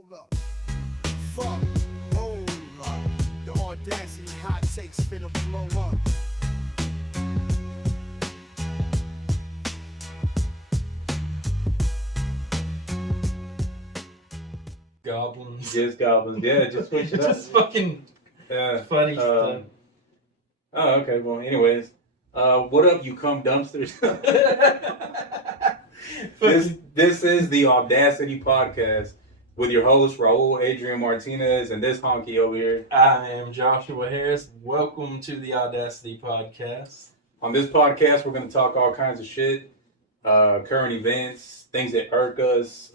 Hold up. Fuck. Hold up. The Audacity hot takes finna blow up. Goblins. Just goblins. Yeah, just switch it up. Just fucking funny stuff. Oh, okay. Well, anyways, what up, you cum dumpsters? This is the Audacity Podcast with your host Raul, Adrian, Martinez, and this honky over here. I am Joshua Harris. Welcome to the Audacity Podcast. On this podcast, we're going to talk all kinds of shit, current events, things that irk us,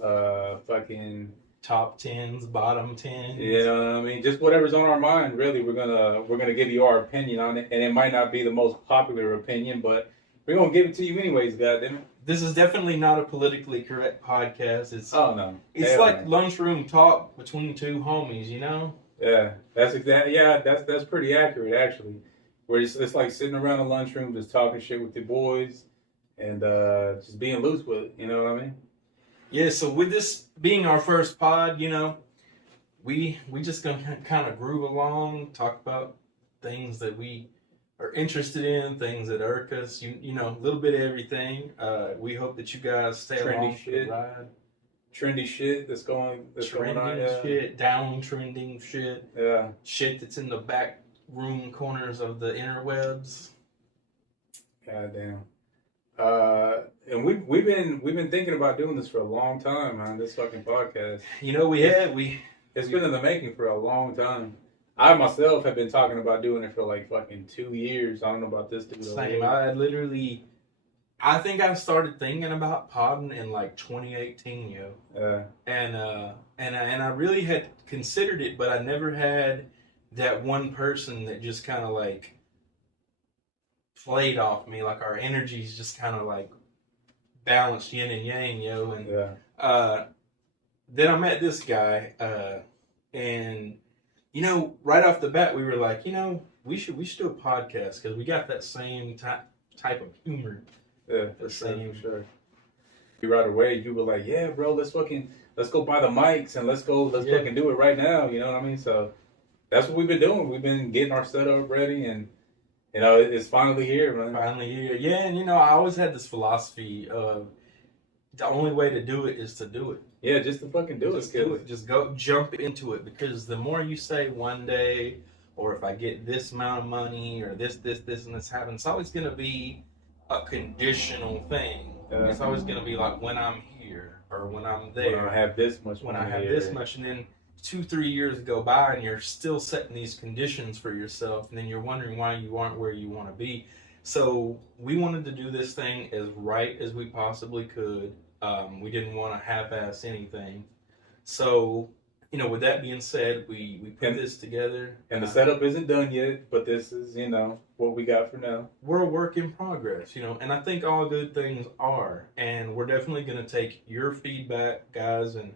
fucking top 10s, bottom 10s. Yeah, I mean, just whatever's on our mind. Really, we're gonna give you our opinion on it, and it might not be the most popular opinion, but we're gonna give it to you anyways. Goddamn it! This is definitely not a politically correct podcast. It's It's like lunchroom talk between two homies, you know? Yeah, that's exactly. Yeah, that's pretty accurate actually. Where it's like sitting around a lunchroom just talking shit with the boys, and just being loose with it. You know what I mean? Yeah, so with this being our first pod, you know, we just gonna kind of groove along, talk about things that we are interested in, things that irk us, you know, a little bit of everything. We hope that you guys stay along for the ride. Trendy shit that's going on. Yeah. Shit, downtrending shit. Yeah. Shit that's in the back room corners of the interwebs. Goddamn. And we've been thinking about doing this for a long time, man. This fucking podcast. You know, it's been in the making for a long time. I myself have been talking about doing it for like fucking 2 years. I don't know about this dude. Same. I think I started thinking about podding in like 2018, yo. And I really had considered it, but I never had that one person that just kind of like played off me, like our energies just kind of like balanced yin and yang, yo. And then I met this guy, and you know, right off the bat, we were like, you know, we should do a podcast because we got that same type of humor. Yeah, for sure. Right away, you were like, yeah, bro, let's go buy the mics and let's fucking do it right now. You know what I mean? So that's what we've been doing. We've been getting our setup ready, and you know, it's finally here, man. Finally here. Yeah, and you know, I always had this philosophy of the only way to do it is to do it. Yeah, just to fucking do it. Just go jump into it, because the more you say one day, or if I get this amount of money, or this, and this happens, it's always going to be a conditional thing. It's always going to be like when I'm here, or when I'm there. When I have this much. And then 2-3 years go by and you're still setting these conditions for yourself, and then you're wondering why you aren't where you want to be. So we wanted to do this thing as right as we possibly could. We didn't want to half-ass anything. So, you know, with that being said, we put this together. And the setup isn't done yet, but this is, you know, what we got for now. We're a work in progress, you know, and I think all good things are. And we're definitely going to take your feedback, guys, and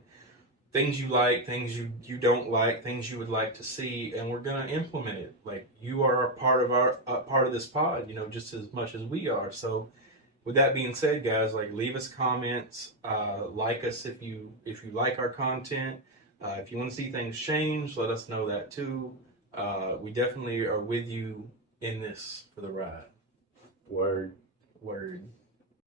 things you like, things you don't like, things you would like to see, and we're gonna implement it. Like, you are a part of this pod, you know, just as much as we are. So, with that being said, guys, like, leave us comments, like us if you like our content. If you want to see things change, let us know that too. We definitely are with you in this for the ride. Word.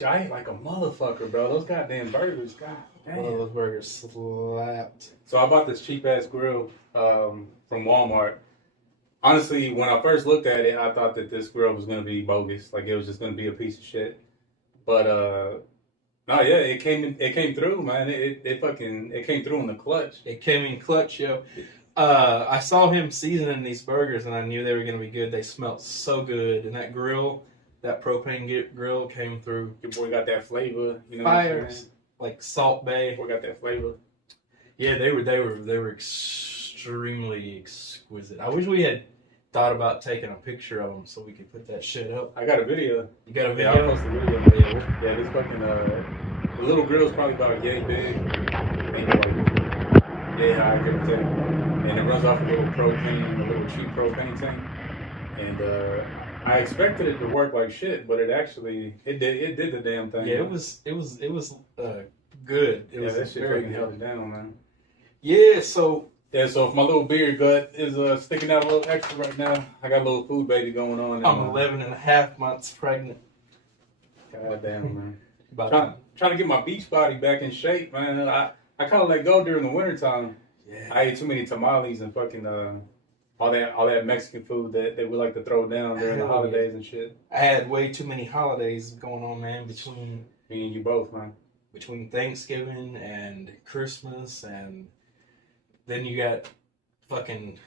I ate like a motherfucker, bro. Those goddamn burgers, god damn. Those burgers slapped. So I bought this cheap ass grill from Walmart. Honestly, when I first looked at it, I thought that this grill was gonna be bogus, like it was just gonna be a piece of shit. But no, yeah, it came through, man. It came through in the clutch. It came in clutch, yo. I saw him seasoning these burgers, and I knew they were gonna be good. They smelled so good, and that grill. That propane grill came through. Your boy got that flavor, you know. Fires, like Salt Bay. Boy got that flavor. Yeah, they were extremely exquisite. I wish we had thought about taking a picture of them so we could put that shit up. I got a video. You got a video? Yeah, I'll post a video. Yeah, this fucking the little grill's probably about yay big. Maybe like yay high, give or take. And it runs off a little cheap propane tank. And I expected it to work like shit, but it did the damn thing. Yeah, it was good. It was that shit very fucking held it down, man. Yeah, so Yeah, so if my little beard gut is sticking out a little extra right now, I got a little food baby going on. And, I'm 11 and a half months pregnant. God damn, man. About Trying to get my beach body back in shape, man. I kind of let go during the wintertime. yeah. I ate too many tamales and fucking all that Mexican food that we like to throw down during the Hell holidays and shit. I had way too many holidays going on, man, between Me and you both, man. Thanksgiving and Christmas, and then you got fucking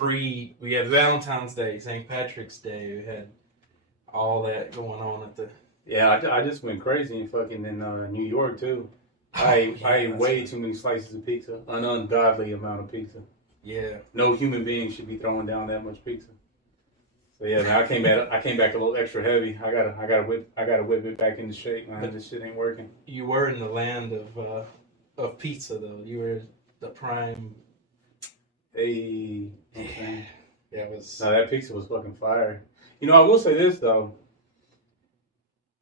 we had Valentine's Day, St. Patrick's Day, we had all that going on at the... Yeah, I just went crazy in New York too. I ate way too many slices of pizza, an ungodly amount of pizza. Yeah. No human being should be throwing down that much pizza. So yeah, man, I came back a little extra heavy. I gotta whip it back into shape, man. This shit ain't working. You were in the land of pizza, though. You were the prime. Hey, Yeah, it was. no, that pizza was fucking fire. You know, I will say this though.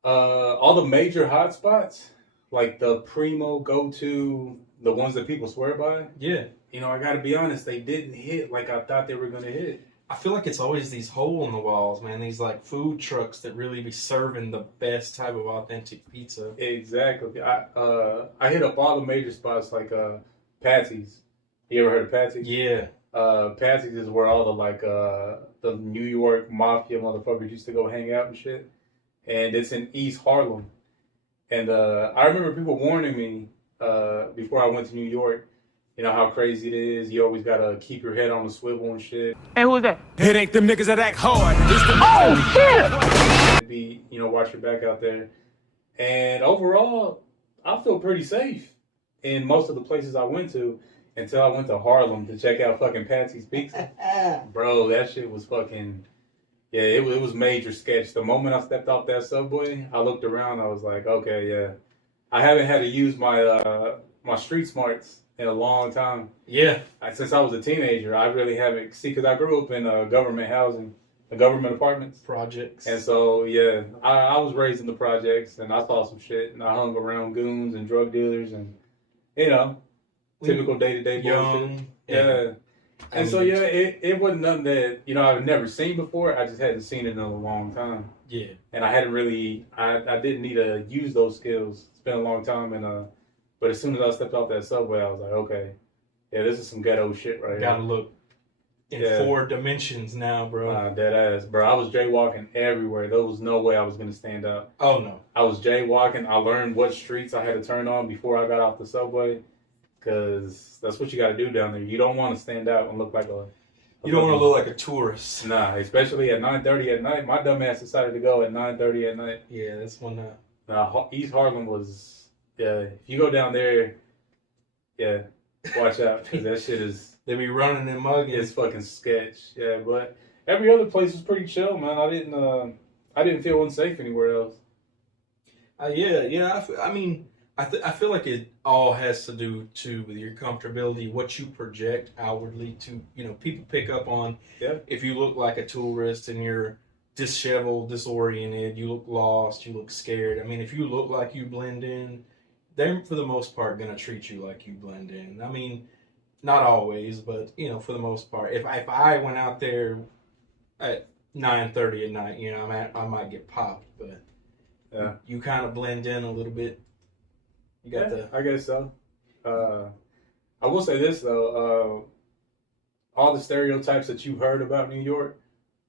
All the major hotspots, like the primo go-to, the ones that people swear by. Yeah. You know, I gotta be honest, they didn't hit like I thought they were gonna hit. I feel like it's always these hole in the walls, man. These like food trucks that really be serving the best type of authentic pizza. Exactly. I hit up all the major spots like Patsy's. You ever heard of Patsy's? Yeah. Patsy's is where all the New York mafia motherfuckers used to go hang out and shit. And it's in East Harlem. And I remember people warning me before I went to New York. You know how crazy it is. You always gotta keep your head on the swivel and shit. Hey, who's that? It ain't them niggas that act hard. Be, you know, watch your back out there. And overall, I feel pretty safe in most of the places I went to until I went to Harlem to check out fucking Patsy's Pizza. Bro, that shit was fucking... Yeah, it was major sketch. The moment I stepped off that subway, I looked around. I was like, okay, yeah. I haven't had to use my my street smarts in a long time. Yeah. Since I was a teenager, I really haven't. See, because I grew up in government housing, the government apartments. Projects. And so, yeah, I was raised in the projects, and I saw some shit, and I hung around goons and drug dealers, and, you know, typical day-to-day bullshit. Young. Yeah. And so, yeah, it wasn't nothing that, you know, I've never seen before. I just hadn't seen it in a long time. Yeah. And I hadn't really, I didn't need to use those skills. It's been a long time. But as soon as I stepped off that subway, I was like, okay, yeah, this is some ghetto shit right here. Gotta look in 4 dimensions now, bro. Dead ass. Bro, I was jaywalking everywhere. There was no way I was going to stand out. Oh, no. I was jaywalking. I learned what streets I had to turn on before I got off the subway. Because that's what you got to do down there. You don't want to stand out and look like a You don't want to look like a tourist. Nah, especially at 9:30 at night. My dumb ass decided to go at 9:30 at night. Yeah, that's when East Harlem was, yeah, if you go down there, yeah, watch out. Because that shit is, they be running and mugging. it's fucking sketch. Yeah, but every other place was pretty chill, man. I didn't feel unsafe anywhere else. Yeah. I mean, I feel like it all has to do too with your comfortability, what you project outwardly to, you know, people pick up on. Yeah. If you look like a tourist and you're disheveled, disoriented, you look lost, you look scared. I mean, if you look like you blend in, they're for the most part gonna treat you like you blend in. I mean, not always, but you know, for the most part. If I went out there at 9:30 at night, you know, I might get popped, but yeah, you kind of blend in a little bit. You got I guess so. I will say this though, all the stereotypes that you heard about New York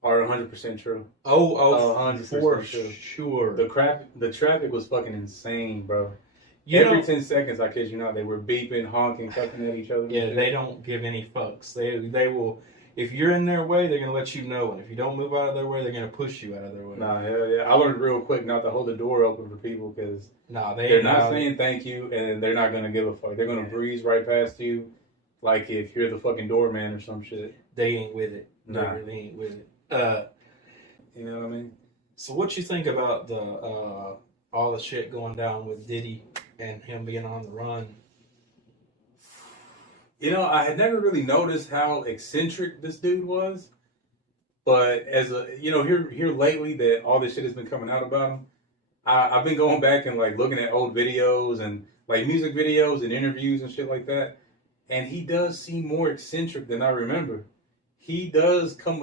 are 100% true. Oh, 100% for true. sure. The traffic was fucking insane, bro. Every 10 seconds, I kid you not, they were beeping, honking, cussing at each other. Yeah, they don't give any fucks. They will. If you're in their way, they're gonna let you know, and if you don't move out of their way, they're gonna push you out of their way. Nah, hell yeah. I learned real quick not to hold the door open for people because they're not saying thank you, and they're not gonna give a fuck. They're gonna breeze right past you, like if you're the fucking doorman or some shit. They ain't with it. Nah. They really ain't with it. You know what I mean? So what you think about the all the shit going down with Diddy and him being on the run? You know, I had never really noticed how eccentric this dude was, but as here lately that all this shit has been coming out about him, I've been going back and like looking at old videos and like music videos and interviews and shit like that, and he does seem more eccentric than I remember. He does come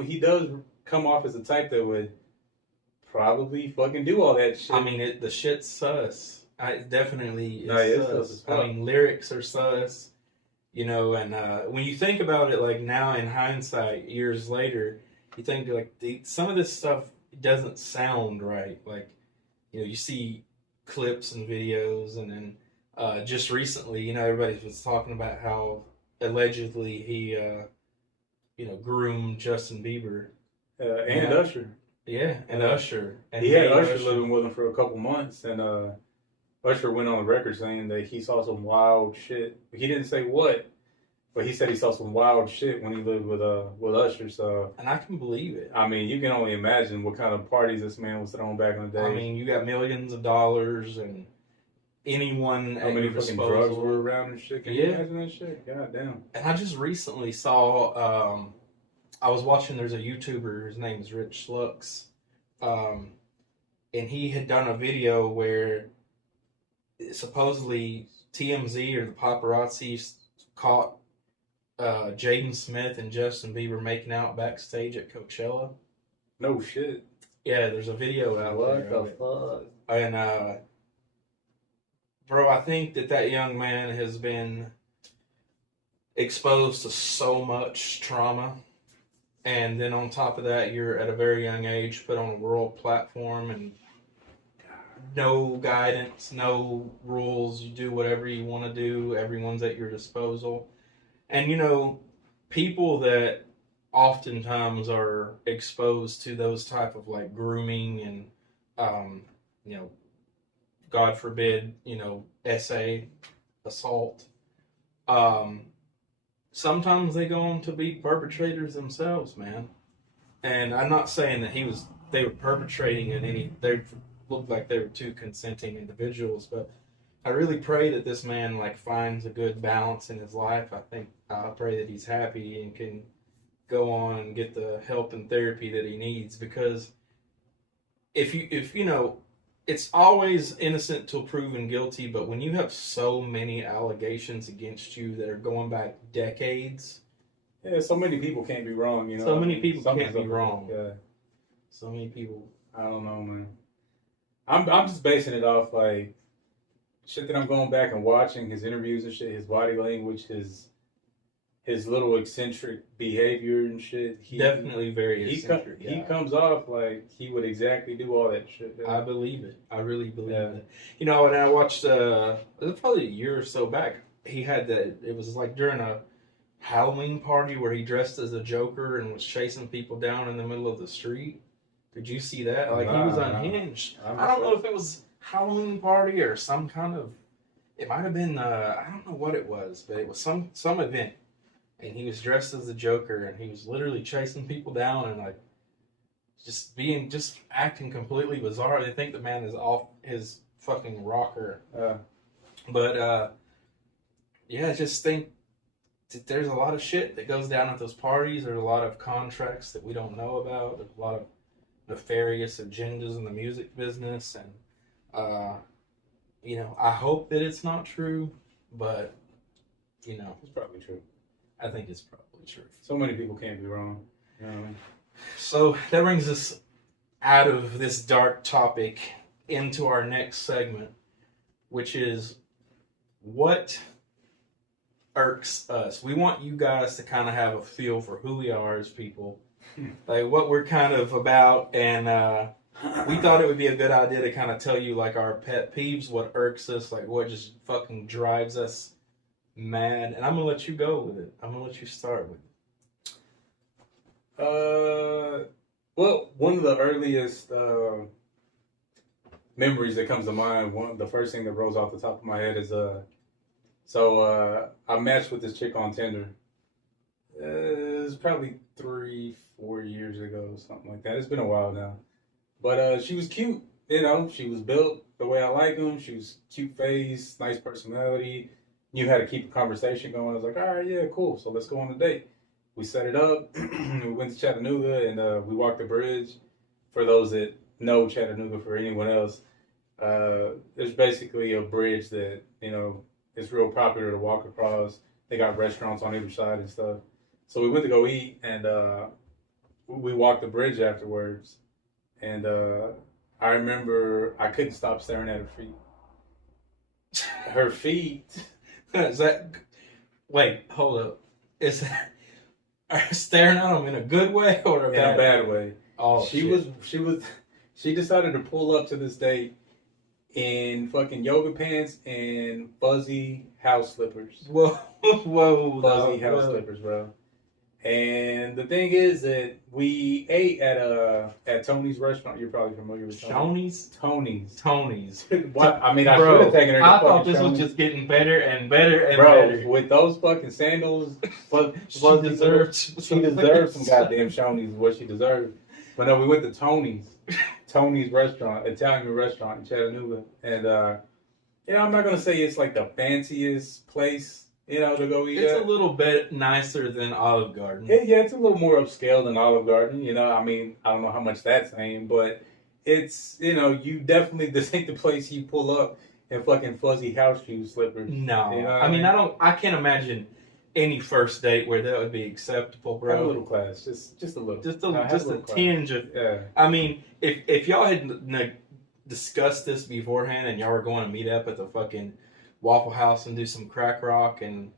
off as a type that would probably fucking do all that shit. I mean, the shit's sus. It definitely is sus. Sus. I mean, lyrics are sus, you know, and when you think about it, like now in hindsight, years later, you think like some of this stuff doesn't sound right. Like, you know, you see clips and videos, and then just recently, you know, everybody was talking about how allegedly he, you know, groomed Justin Bieber and Usher. Yeah, and Usher. And he had Usher living with him for a couple months, and Usher went on the record saying that he saw some wild shit. He didn't say what, but he said he saw some wild shit when he lived with Usher. So, and I can believe it. I mean, you can only imagine what kind of parties this man was throwing back in the day. I mean, you got millions of dollars, and anyone how at many your fucking disposal. drugs were around and shit. Can you imagine that shit? God damn. And I just recently saw. I was watching. There's a YouTuber. His name is Rich Lux. And he had done a video where supposedly TMZ or the paparazzi caught Jaden Smith and Justin Bieber making out backstage at Coachella. No shit. Yeah, there's a video out there. What the fuck? And bro, I think that young man has been exposed to so much trauma. And then on top of that, you're at a very young age put on a world platform, and no guidance, no rules. You do whatever you want to do. Everyone's at your disposal. And, you know, people that oftentimes are exposed to those type of like grooming and, you know, God forbid, you know, assault, sometimes they go on to be perpetrators themselves, man. And I'm not saying that they were perpetrating they looked like they were two consenting individuals, but I really pray that this man like finds a good balance in his life. I pray that he's happy and can go on and get the help and therapy that he needs, because if you know, it's always innocent till proven guilty, but when you have so many allegations against you that are going back decades. Yeah, so many people can't be wrong, you know. So many people can't be wrong. Yeah. So many people. I don't know, man. I'm just basing it off like shit that I'm going back and watching, his interviews and shit, his body language, his little eccentric behavior and shit. Definitely very eccentric. He comes off like he would exactly do all that shit. I believe it. I really believe it. You know, and I watched, it was probably a year or so back, he had it was like during a Halloween party where he dressed as a Joker and was chasing people down in the middle of the street. Did you see that? Like, he was unhinged. I don't know if it was Halloween party or some kind of, it might have been, I don't know what it was, but it was some event. And he was dressed as the Joker, and he was literally chasing people down and like just acting completely bizarre. They think the man is off his fucking rocker. But yeah, I just think that there's a lot of shit that goes down at those parties. There's a lot of contracts that we don't know about. There's a lot of nefarious agendas in the music business, and you know, I hope that it's not true, but you know, it's probably true. I think it's probably true. So many people can't be wrong. You know what I mean? So that brings us out of this dark topic into our next segment, which is what irks us. We want you guys to kind of have a feel for who we are as people, like what we're kind of about, and we thought it would be a good idea to kind of tell you like our pet peeves, what irks us, like what just fucking drives us mad. And I'm gonna let you go with it. I'm gonna let you start with it. Well, one of the earliest memories that comes to mind, the first thing that rolls off the top of my head is I matched with this chick on Tinder. It was probably 3-4 years ago, something like that. It's been a while now, but she was cute. You know, she was built the way I like them. She was cute face, nice personality. You had to keep a conversation going. I was like, all right, yeah, cool. So let's go on a date. We set it up. We went to Chattanooga and we walked the bridge. For those that know Chattanooga, for anyone else, there's basically a bridge that, you know, it's real popular to walk across. They got restaurants on either side and stuff. So we went to go eat, and we walked the bridge afterwards. And I remember I couldn't stop staring at her feet. Her feet. Is that? Wait, hold up. Is that? Are you staring at them in a good way or a bad? In a bad way. Oh, She decided to pull up to this date in fucking yoga pants and fuzzy house slippers. Whoa, Fuzzy house slippers, bro. And the thing is that we ate at Tony's restaurant. You're probably familiar with Tony's. Tony's. What? I mean, I Bro, should have taken her to I thought fucking this was Tony's. just getting better and better and Bro, better. with those fucking sandals, She deserved some goddamn Shoney's, what she deserved. But no, we went to Tony's restaurant, Italian restaurant in Chattanooga. And, I'm not going to say it's like the fanciest place, to go eat It's at. a little bit nicer than Olive Garden. Yeah, it's a little more upscale than Olive Garden. I mean, I don't know how much that's saying, but it's, you definitely, this ain't the place you pull up in fucking fuzzy house shoe slippers. No. I mean? I can't imagine any first date where that would be acceptable, bro. Have a little class, just a little. Just Have a tinge of. Yeah. I mean, if y'all had discussed this beforehand and y'all were going to meet up at the fucking Waffle House and do some crack rock and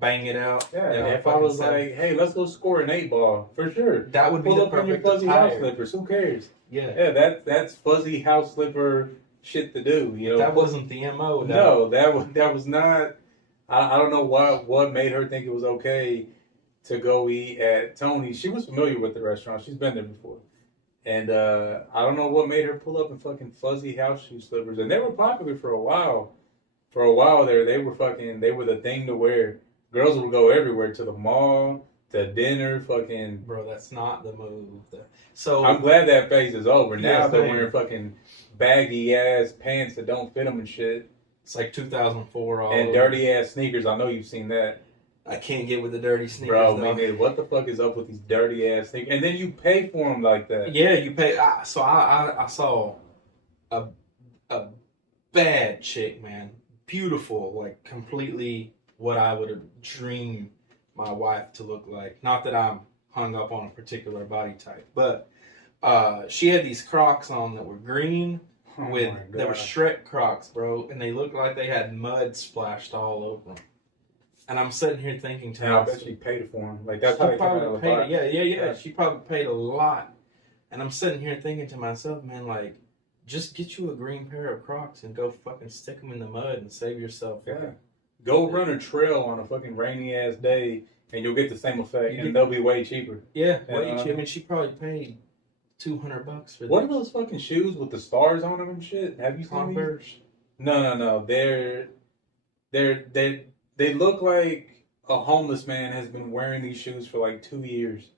bang it out. Yeah, if I was like, hey, let's go score an 8-ball, for sure. that would be Pull the up in your perfect fuzzy house attire. slippers. Who cares? Yeah. Yeah, that's fuzzy house slipper shit to do. That wasn't the MO. No, that was not. I don't know what made her think it was okay to go eat at Tony's. She was familiar with the restaurant. She's been there before. And I don't know what made her pull up in fucking fuzzy house shoe slippers. And they were popular for a while. For a while there, they were the thing to wear. Girls would go everywhere, to the mall, to dinner, fucking. Bro, that's not the move. So I'm glad that phase is over. Now Yes, they're man. wearing fucking baggy ass pants that don't fit them and shit. it's like 2004 all And over. dirty ass sneakers. I know you've seen that. I can't get with the dirty sneakers. Bro, though. man, what the fuck is up with these dirty ass sneakers? And then you pay for them like that. Yeah, you pay. So I saw a bad chick, man. Beautiful, like completely what I would have dreamed my wife to look like. Not that I'm hung up on a particular body type, but she had these Crocs on that were green Oh with my they were God. Shrek Crocs, bro, and they looked like they had mud splashed all over them. And I'm sitting here thinking to And I myself, bet she paid for them. Like, that's how she they come out of probably the paid. box. Yeah. Yeah. She probably paid a lot. And I'm sitting here thinking to myself, man, like, just get you a green pair of Crocs and go fucking stick them in the mud and save yourself. Yeah. Go run a trail on a fucking rainy ass day and you'll get the same effect. You And get- they'll be way cheaper. Yeah. Yeah. I mean, she probably paid $200 for What are those those fucking shoes with the stars on them and shit? Have you seen these? Converse. No. They look like a homeless man has been wearing these shoes for like 2 years,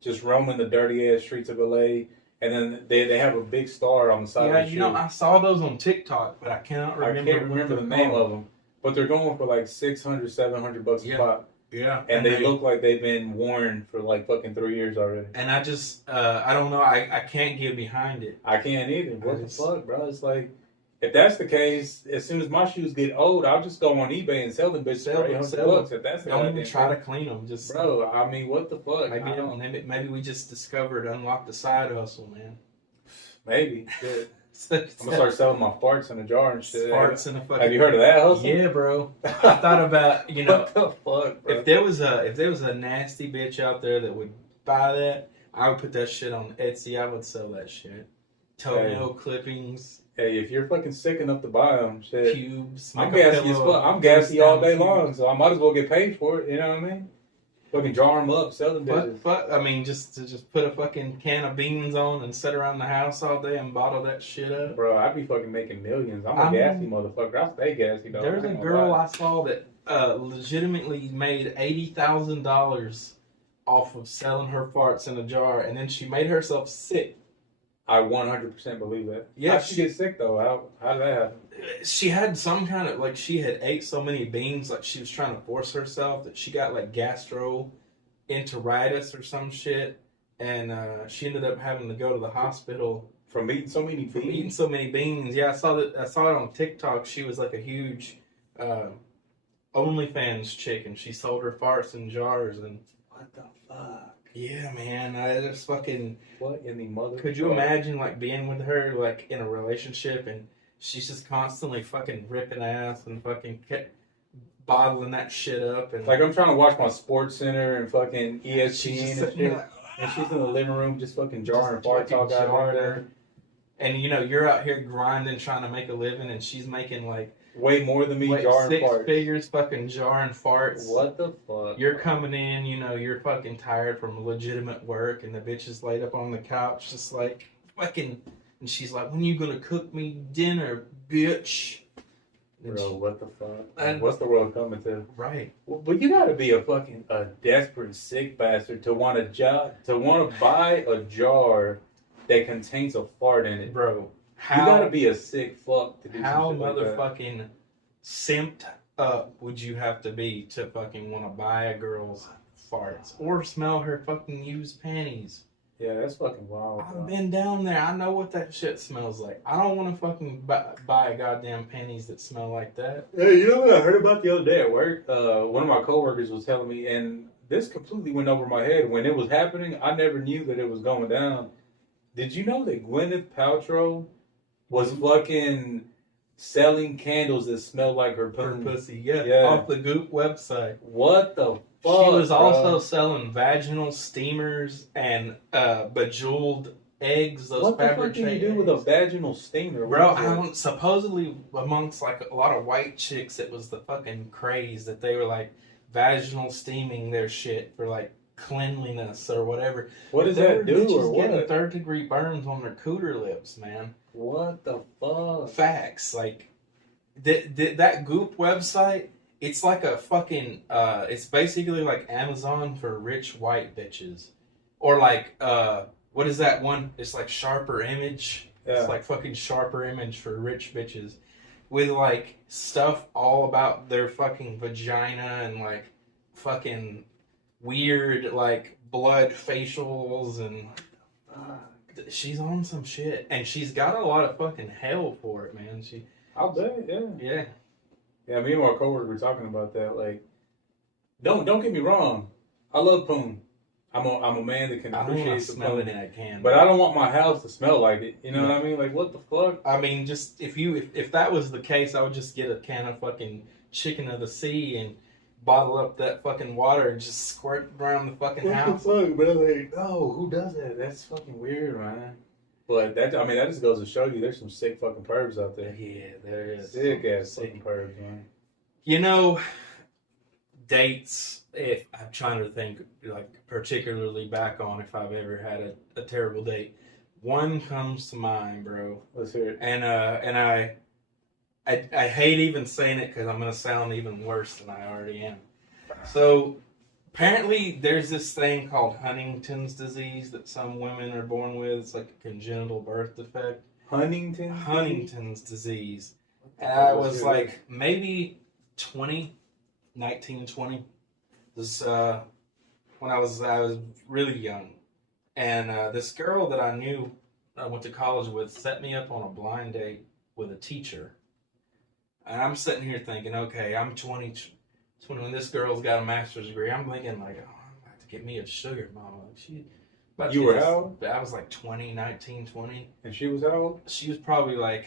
just roaming the dirty ass streets of LA. And then they have a big star on the side Yeah, of the shoe. I saw those on TikTok, but I cannot I remember. can't remember the name of them, but they're going for like $600-$700 Yeah. a pop. Yeah. And they look like they've been worn for like fucking 3 years already. And I just, I don't know. I can't get behind it. I can't either. What the just- fuck, bro? It's like, if that's the case, as soon as my shoes get old, I'll just go on eBay and sell them bitches Sell for them, $800 sell them. if that's the Don't even goddamn try to thing. clean them. Just Bro, I mean, what the fuck? Maybe we just discovered, unlocked the side hustle, man. Maybe. Shit. I'm gonna start selling my farts in a jar and shit. Farts in a fucking. Have you heard of that hustle? Yeah, bro. I thought about What the fuck, bro? if there was a nasty bitch out there that would buy that, I would put that shit on Etsy. I would sell that shit. Toenail clippings, Hey, if you're fucking sick enough to buy them, shit. pubes. I'm make a gassy as pillow, fuck. I'm gassy all day pubes. long, so I might as well get paid for it. You know what I mean? Fucking jar them up, sell them bitches. I mean, just put a fucking can of beans on and sit around the house all day and bottle that shit up. Bro, I be fucking making millions. I'm a I mean, gassy motherfucker. I stay gassy, though. There's I a ain't gonna girl lie. I saw that legitimately made $80,000 off of selling her farts in a jar, and then she made herself sick. I 100% believe that. Yeah, How'd she get sick, though? How did that happen? She had some kind of, like, she had ate so many beans, like she was trying to force herself, that she got like gastroenteritis or some shit, and she ended up having to go to the hospital From eating so many from eating beans? so many beans. Yeah, I saw it on TikTok. She was like a huge OnlyFans chick, and she sold her farts in jars. And What the fuck? yeah, man, I just fucking. What in the mother? Could you imagine like being with her like in a relationship and she's just constantly fucking ripping ass and fucking bottling that shit up and Like I'm trying to watch my Sports Center and fucking ESPN and shit, like, and she's in the living room just fucking jarring farts fucking all out jarring there. and you know you're out here grinding trying to make a living and she's making like Way more than me jarring six farts. figures fucking jarring farts. What the fuck? You're coming in, you know, you're fucking tired from legitimate work and the bitch is laid up on the couch just like fucking, and she's like, when you gonna cook me dinner, bitch? And Bro, what the fuck? And- What's the world coming to? right. Well, but you gotta be a desperate sick bastard to want to buy a jar that contains a fart in it. Bro, You how gotta be a sick fuck to do how some shit like that. motherfucking simped up would you have to be to fucking want to buy a girl's farts or smell her fucking used panties? Yeah, that's fucking wild. I've Bro. been down there. I know what that shit smells like. I don't want to fucking buy goddamn panties that smell like that. Hey, you know what I heard about the other day at work? One of my coworkers was telling me, and this completely went over my head. When it was happening, I never knew that it was going down. Did you know that Gwyneth Paltrow was fucking selling candles that smelled like her Her poon? pussy, yeah, Yeah. off the Goop website. What the fuck? She was bro? also selling vaginal steamers and bejeweled eggs. Those What the fuck fabric do you eggs. do with a vaginal steamer? Bro, What is I that? don't, supposedly amongst like a lot of white chicks, it was the fucking craze that they were like vaginal steaming their shit for like cleanliness or whatever. What does There that were do bitches or getting what? 3rd-degree burns on their cooter lips, man. What the fuck? Facts. Like, that Goop website, it's like a fucking, it's basically like Amazon for rich white bitches. Or like, what is that one? It's like Sharper Image. Yeah. It's like fucking Sharper Image for rich bitches. With like stuff all about their fucking vagina and like fucking weird like blood facials and she's on some shit and she's got a lot of fucking hell for it, man. I'll bet, yeah. Yeah. Yeah, me and my coworker were talking about that. Like, don't get me wrong. I love poon. I'm a man that can I don't want appreciate to the smell poon, it in a can. but I don't want my house to smell like it. You know what I mean? Like, what the fuck? I mean, just if that was the case, I would just get a can of fucking chicken of the sea and bottle up that fucking water and just squirt around the fucking house. What the fuck, bro? Like, no, who does that? That's fucking weird, man. But that just goes to show you there's some sick fucking pervs out there. Yeah, there is. Sick ass fucking pervs, man. You know, dates, if I'm trying to think, like, particularly back on if I've ever had a terrible date. One comes to mind, bro. Let's hear it. And I hate even saying it because I'm going to sound even worse than I already am. So, apparently there's this thing called Huntington's disease that some women are born with. It's like a congenital birth defect. Huntington's disease. And I was like maybe 19, 20. This when I was really young, and this girl that I knew I went to college with set me up on a blind date with a teacher. And I'm sitting here thinking, okay, I'm 20 when this girl's got a master's degree. I'm thinking like, oh, I'm about to get me a sugar mama. You were how old? I was like 19, 20. And she was how old? She was probably like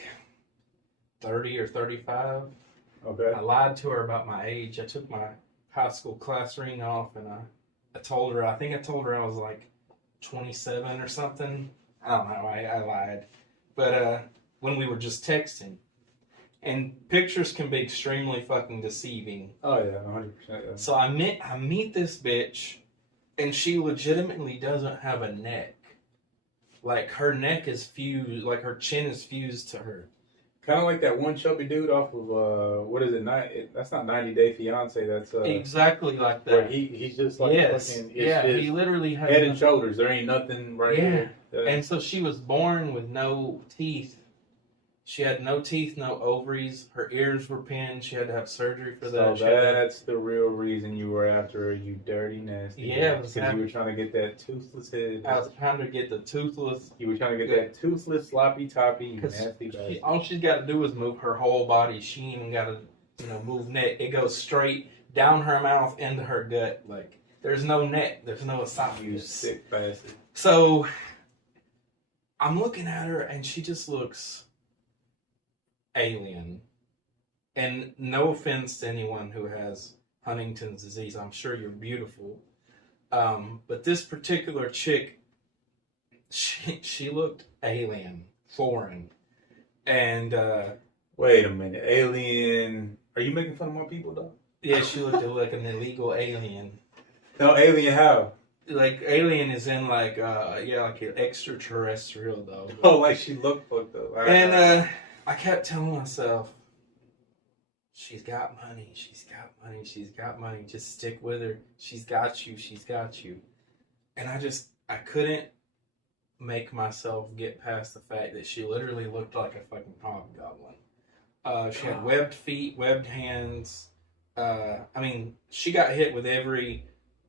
30 or 35. Okay. I lied to her about my age. I took my high school class ring off and I told her I was like 27 or something. I don't know. I lied. But when we were just texting, and pictures can be extremely fucking deceiving. Oh yeah, 100%. Yeah. So I meet this bitch, and she legitimately doesn't have a neck. Like her neck is fused, like her chin is fused to her. Kind of like that one chubby dude off of what is it? That's not 90 Day Fiance. That's Exactly like that. where he's just like fucking. He literally has head and shoulders. There ain't nothing right here. Yeah. And so she was born with no teeth. She had no teeth, no ovaries. Her ears were pinned. She had to have surgery for that. So that's the real reason you were after her, you dirty, nasty. Yeah, because you were trying to get that toothless head. I was trying to get the toothless. You were trying to get that toothless, sloppy toppy, you nasty bastard. All she's got to do is move her whole body. She ain't even got to move neck. It goes straight down her mouth into her gut. Like, there's no neck. There's no esophagus. You sick bastard. So, I'm looking at her, and she just looks alien. And no offense to anyone who has Huntington's disease. I'm sure you're beautiful. But this particular chick, she looked alien, foreign. And, wait a minute. Alien. Are you making fun of my people, though? yeah, she looked like an illegal alien. No, alien how? Like, alien is in, like, like an extraterrestrial, though. Oh, like she looked fucked up. And, I kept telling myself, she's got money, she's got money, she's got money. Just stick with her. She's got you, she's got you. And I couldn't make myself get past the fact that she literally looked like a fucking hobgoblin. She had webbed feet, webbed hands. She got hit with every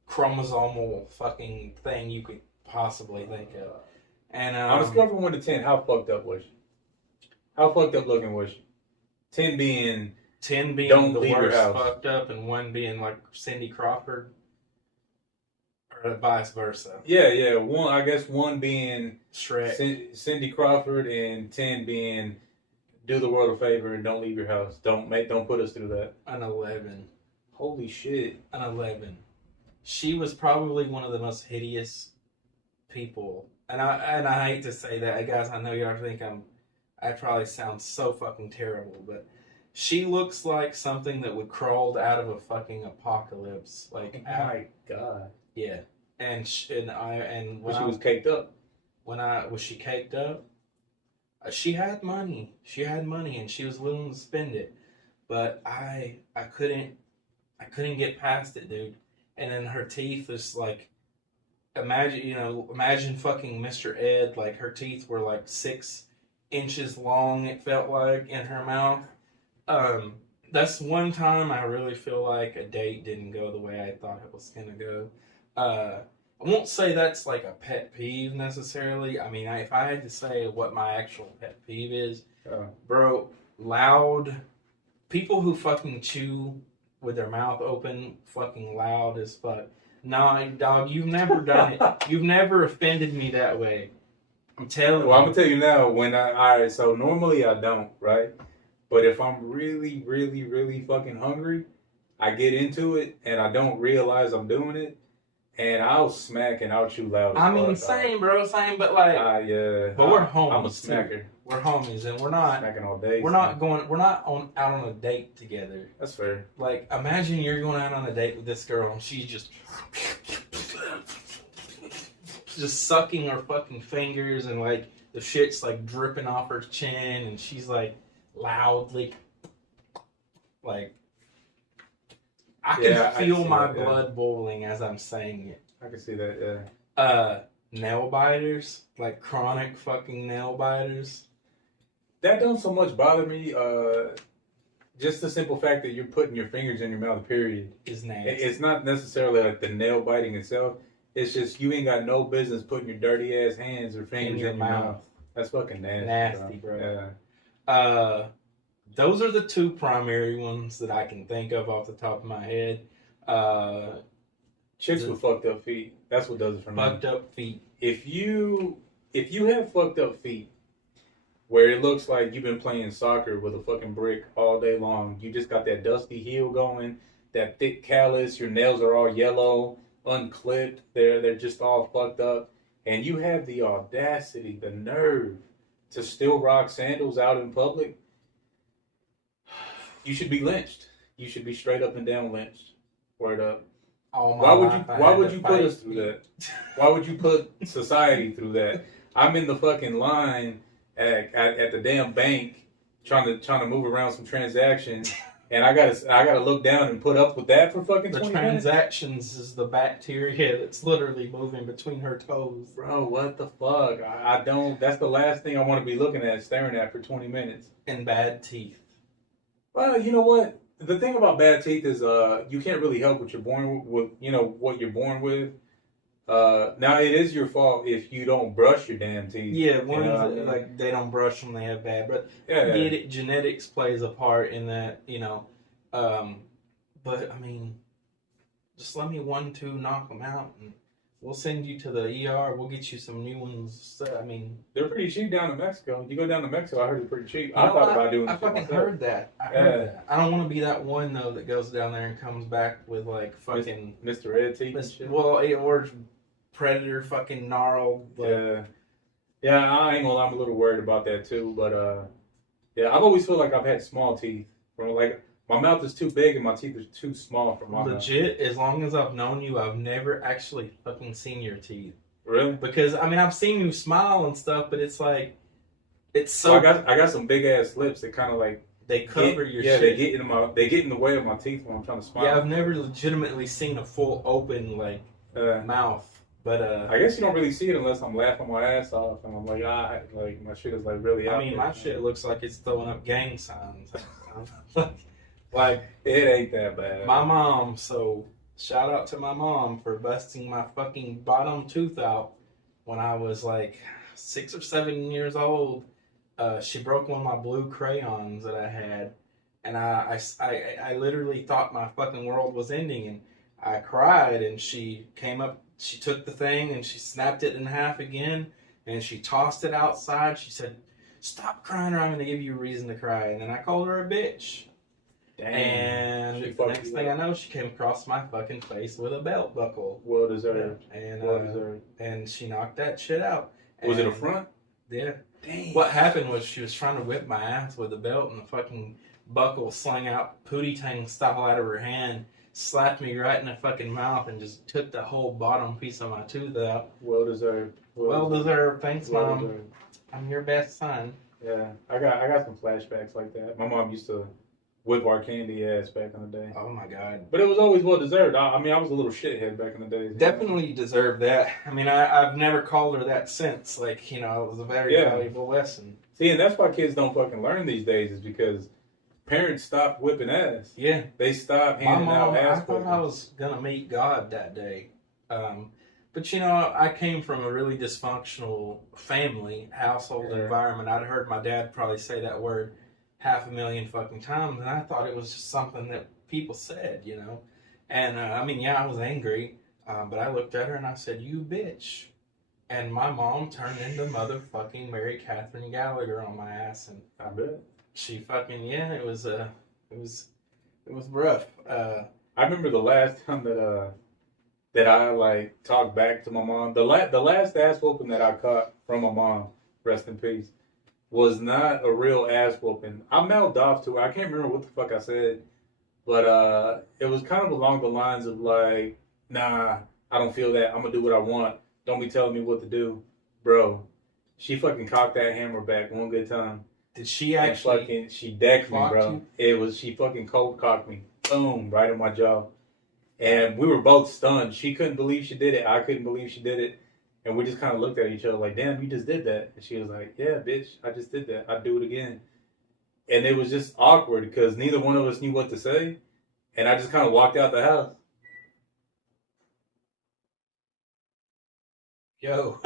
chromosomal fucking thing you could possibly think of. And on a scale from 1 to 10, how fucked up was she? How fucked up looking was she? 10 being don't the leave your worst house. Fucked up, and 1 being like Cindy Crawford, or vice versa. Yeah. 1 being Shrek. Cindy Crawford, and 10 being do the world a favor and don't leave your house. Don't put us through that. An 11. Holy shit. An 11. She was probably one of the most hideous people, and I hate to say that, guys. I know y'all think I probably sound so fucking terrible, but she looks like something that would crawled out of a fucking apocalypse. Like, oh my god. Yeah, and She was caked up. Was she caked up? She had money. And she was willing to spend it, but I couldn't get past it, dude. And then her teeth is like, imagine fucking Mr. Ed. Like, her teeth were like 6 inches long. It felt like in her mouth. That's one time I really feel like a date didn't go the way I thought it was gonna go. I won't say that's like a pet peeve necessarily. I mean, if I had to say what my actual pet peeve is, bro, loud people who fucking chew with their mouth open, fucking loud as fuck. Nah, dog, you've never done it. You've never offended me that way. I'm telling you. Well, I'm gonna tell you now. So normally I don't, right? But if I'm really, really, really fucking hungry, I get into it and I don't realize I'm doing it, and I'll smack and I'll chew loud. Same, bro, same. But like, yeah. But we're homies. I'm a smacker. We're homies, and we're not smacking all day. We're not out on a date together. That's fair. Like, imagine you're going out on a date with this girl, and she's just sucking her fucking fingers, and like the shit's like dripping off her chin, and she's like loudly, like, I can feel my blood boiling as I'm saying it. I can see that, yeah. Nail biters, like chronic fucking nail biters. That don't so much bother me. Just the simple fact that you're putting your fingers in your mouth, period, is nasty. It's not necessarily like the nail biting itself. It's just you ain't got no business putting your dirty ass hands or fingers in your mouth. That's fucking nasty. Nasty, bro. Yeah. Those are the 2 primary ones that I can think of off the top of my head. Chicks with fucked up feet. That's what does it for me. Fucked up feet. If you have fucked up feet, where it looks like you've been playing soccer with a fucking brick all day long, you just got that dusty heel going, that thick callus, your nails are all yellow, unclipped, they're just all fucked up, and you have the audacity, the nerve to still rock sandals out in public, you should be lynched. You should be straight up and down lynched. Word up. Why would you put us through that? Why would you put society through that? I'm in the fucking line at the damn bank trying to move around some transactions, and I gotta look down and put up with that for fucking 20 minutes? The transactions is the bacteria that's literally moving between her toes. Bro, what the fuck? I don't. That's the last thing I want to be looking at, staring at for 20 minutes. And bad teeth. Well, you know what? The thing about bad teeth is you can't really help what you're born with. You know what you're born with. Now it is your fault if you don't brush your damn teeth. Yeah, like they don't brush them, they have bad breath. Yeah. I get it. Genetics plays a part in that. But I mean, just let me 1-2 knock them out, and we'll send you to the ER. We'll get you some new ones. I mean, they're pretty cheap down in Mexico. You go down to Mexico, I heard they're pretty cheap. I thought about doing. I fucking heard that. I heard that. I don't want to be that one though that goes down there and comes back with like fucking Mr. Red teeth and shit. Well, or predator fucking gnarled. Yeah, I ain't gonna lie, I'm a little worried about that too. But yeah, I've always felt like I've had small teeth. Like my mouth is too big and my teeth are too small for my legit, mouth. As long as I've known you, I've never actually fucking seen your teeth. Really? Because I mean, I've seen you smile and stuff, but it's like, it's so. Well, I got some big ass lips that kind of like they cover your shit. Yeah, they get in the way of my teeth when I'm trying to smile. Yeah, I've never legitimately seen a full open like mouth. But I guess you don't really see it unless I'm laughing my ass off and I'm like, like my shit is like really out. I mean, my shit looks like it's throwing up gang signs. Like it ain't that bad. My mom, so shout out to my mom for busting my fucking bottom tooth out when I was like 6 or 7 years old. She broke one of my blue crayons that I had, and I literally thought my fucking world was ending, and I cried, and she came up. She took the thing and she snapped it in half again and she tossed it outside. She said, "Stop crying or I'm going to give you a reason to cry." And then I called her a bitch. Damn. And the next thing I know, she came across my fucking face with a belt buckle. Well deserved. And, and she knocked that shit out. Was it a front? Yeah. Damn. What happened was she was trying to whip my ass with the belt and the fucking buckle slung out Pootie Tang style out of her hand. Slapped me right in the fucking mouth and just took the whole bottom piece of my tooth out. Well deserved. Well deserved. Thanks, Mom. Deserved. I'm your best son. Yeah, I got some flashbacks like that. My mom used to whip our candy ass back in the day. Oh my god! But it was always well deserved. I mean, I was a little shithead back in the day. Definitely deserved that. I mean, I've never called her that since. Like, you know, it was a very valuable lesson. See, and that's why kids don't fucking learn these days, is because parents stopped whipping ass. Yeah. They stopped handing out ass. I thought I was going to meet God that day. But, you know, I came from a really dysfunctional family, household environment. I'd heard my dad probably say that word 500,000 fucking times, and I thought it was just something that people said, you know. And, I mean, yeah, I was angry, but I looked at her and I said, "You bitch." And my mom turned into motherfucking Mary Catherine Gallagher on my ass. And I bet. She fucking, it was rough. I remember the last time that I like talked back to my mom. The last ass whooping that I caught from my mom, rest in peace, was not a real ass whooping. I mouthed off to her. I can't remember what the fuck I said, but it was kind of along the lines of like, "Nah, I don't feel that. I'm gonna do what I want. Don't be telling me what to do, bro." She fucking cocked that hammer back one good time. Did she actually? She decked me, bro. She fucking cold cocked me. Boom, right in my jaw. And we were both stunned. She couldn't believe she did it. I couldn't believe she did it. And we just kind of looked at each other like, "Damn, you just did that." And she was like, "Yeah, bitch, I just did that. I'd do it again." And it was just awkward because neither one of us knew what to say. And I just kind of walked out the house. Yo.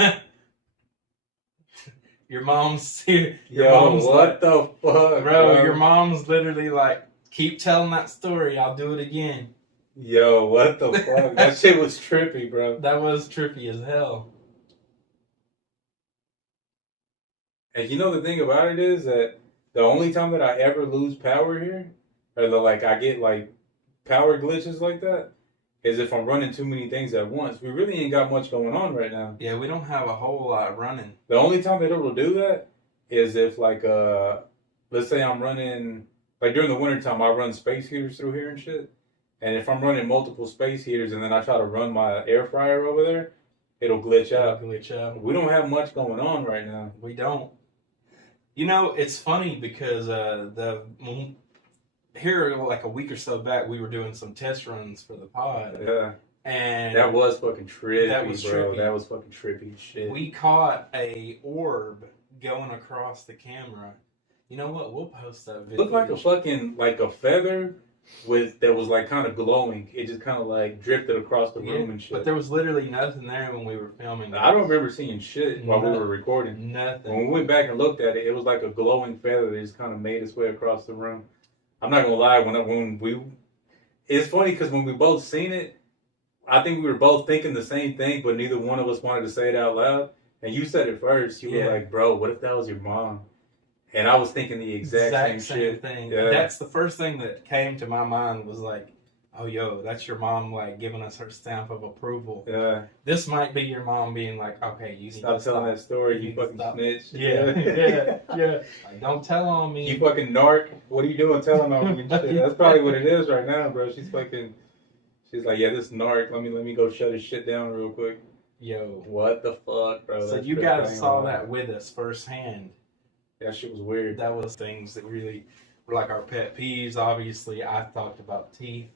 Your mom's here. What the fuck, bro? Your mom's literally like, "Keep telling that story. I'll do it again." Yo, what the fuck? That shit was trippy, bro. That was trippy as hell. And you know the thing about it is that the only time that I ever lose power here, or I get like power glitches like that, is if I'm running too many things at once. We really ain't got much going on right now. Yeah, we don't have a whole lot running. The only time that it'll do that is if let's say I'm running, like during the wintertime, I run space heaters through here and shit. And if I'm running multiple space heaters and then I try to run my air fryer over there, it'll glitch out. We don't have much going on right now. We don't. You know, it's funny because here, like a week or so back, we were doing some test runs for the pod. Yeah. And that was fucking trippy, that was bro. Trippy. That was fucking trippy shit. We caught a orb going across the camera. You know what? We'll post that video. Looked like a fucking, like a feather that was like kind of glowing. It just kind of like drifted across the room and shit. But there was literally nothing there when we were filming. I don't remember seeing shit while we were recording. Nothing. When we went back and looked at it, it was like a glowing feather that just kind of made its way across the room. I'm not gonna lie. It's funny because when we both seen it, I think we were both thinking the same thing, but neither one of us wanted to say it out loud. And you said it first. You were like, "Bro, what if that was your mom?" And I was thinking the exact same shit. thing. Yeah. That's the first thing that came to my mind was like, oh, yo, that's your mom, like, giving us her stamp of approval. Yeah. This might be your mom being like, okay, you need Stop to telling stop. that story, you need to fucking stop. snitch. Yeah. Like, don't tell on me. You fucking narc. What are you doing telling on me? Shit. That's probably what it is right now, bro. She's like, yeah, this narc. Let me go shut his shit down real quick. Yo. What the fuck, bro? So That's you the guys thing saw on that with us firsthand. That shit was weird. That was things that really were like our pet peeves. Obviously, I talked about teeth.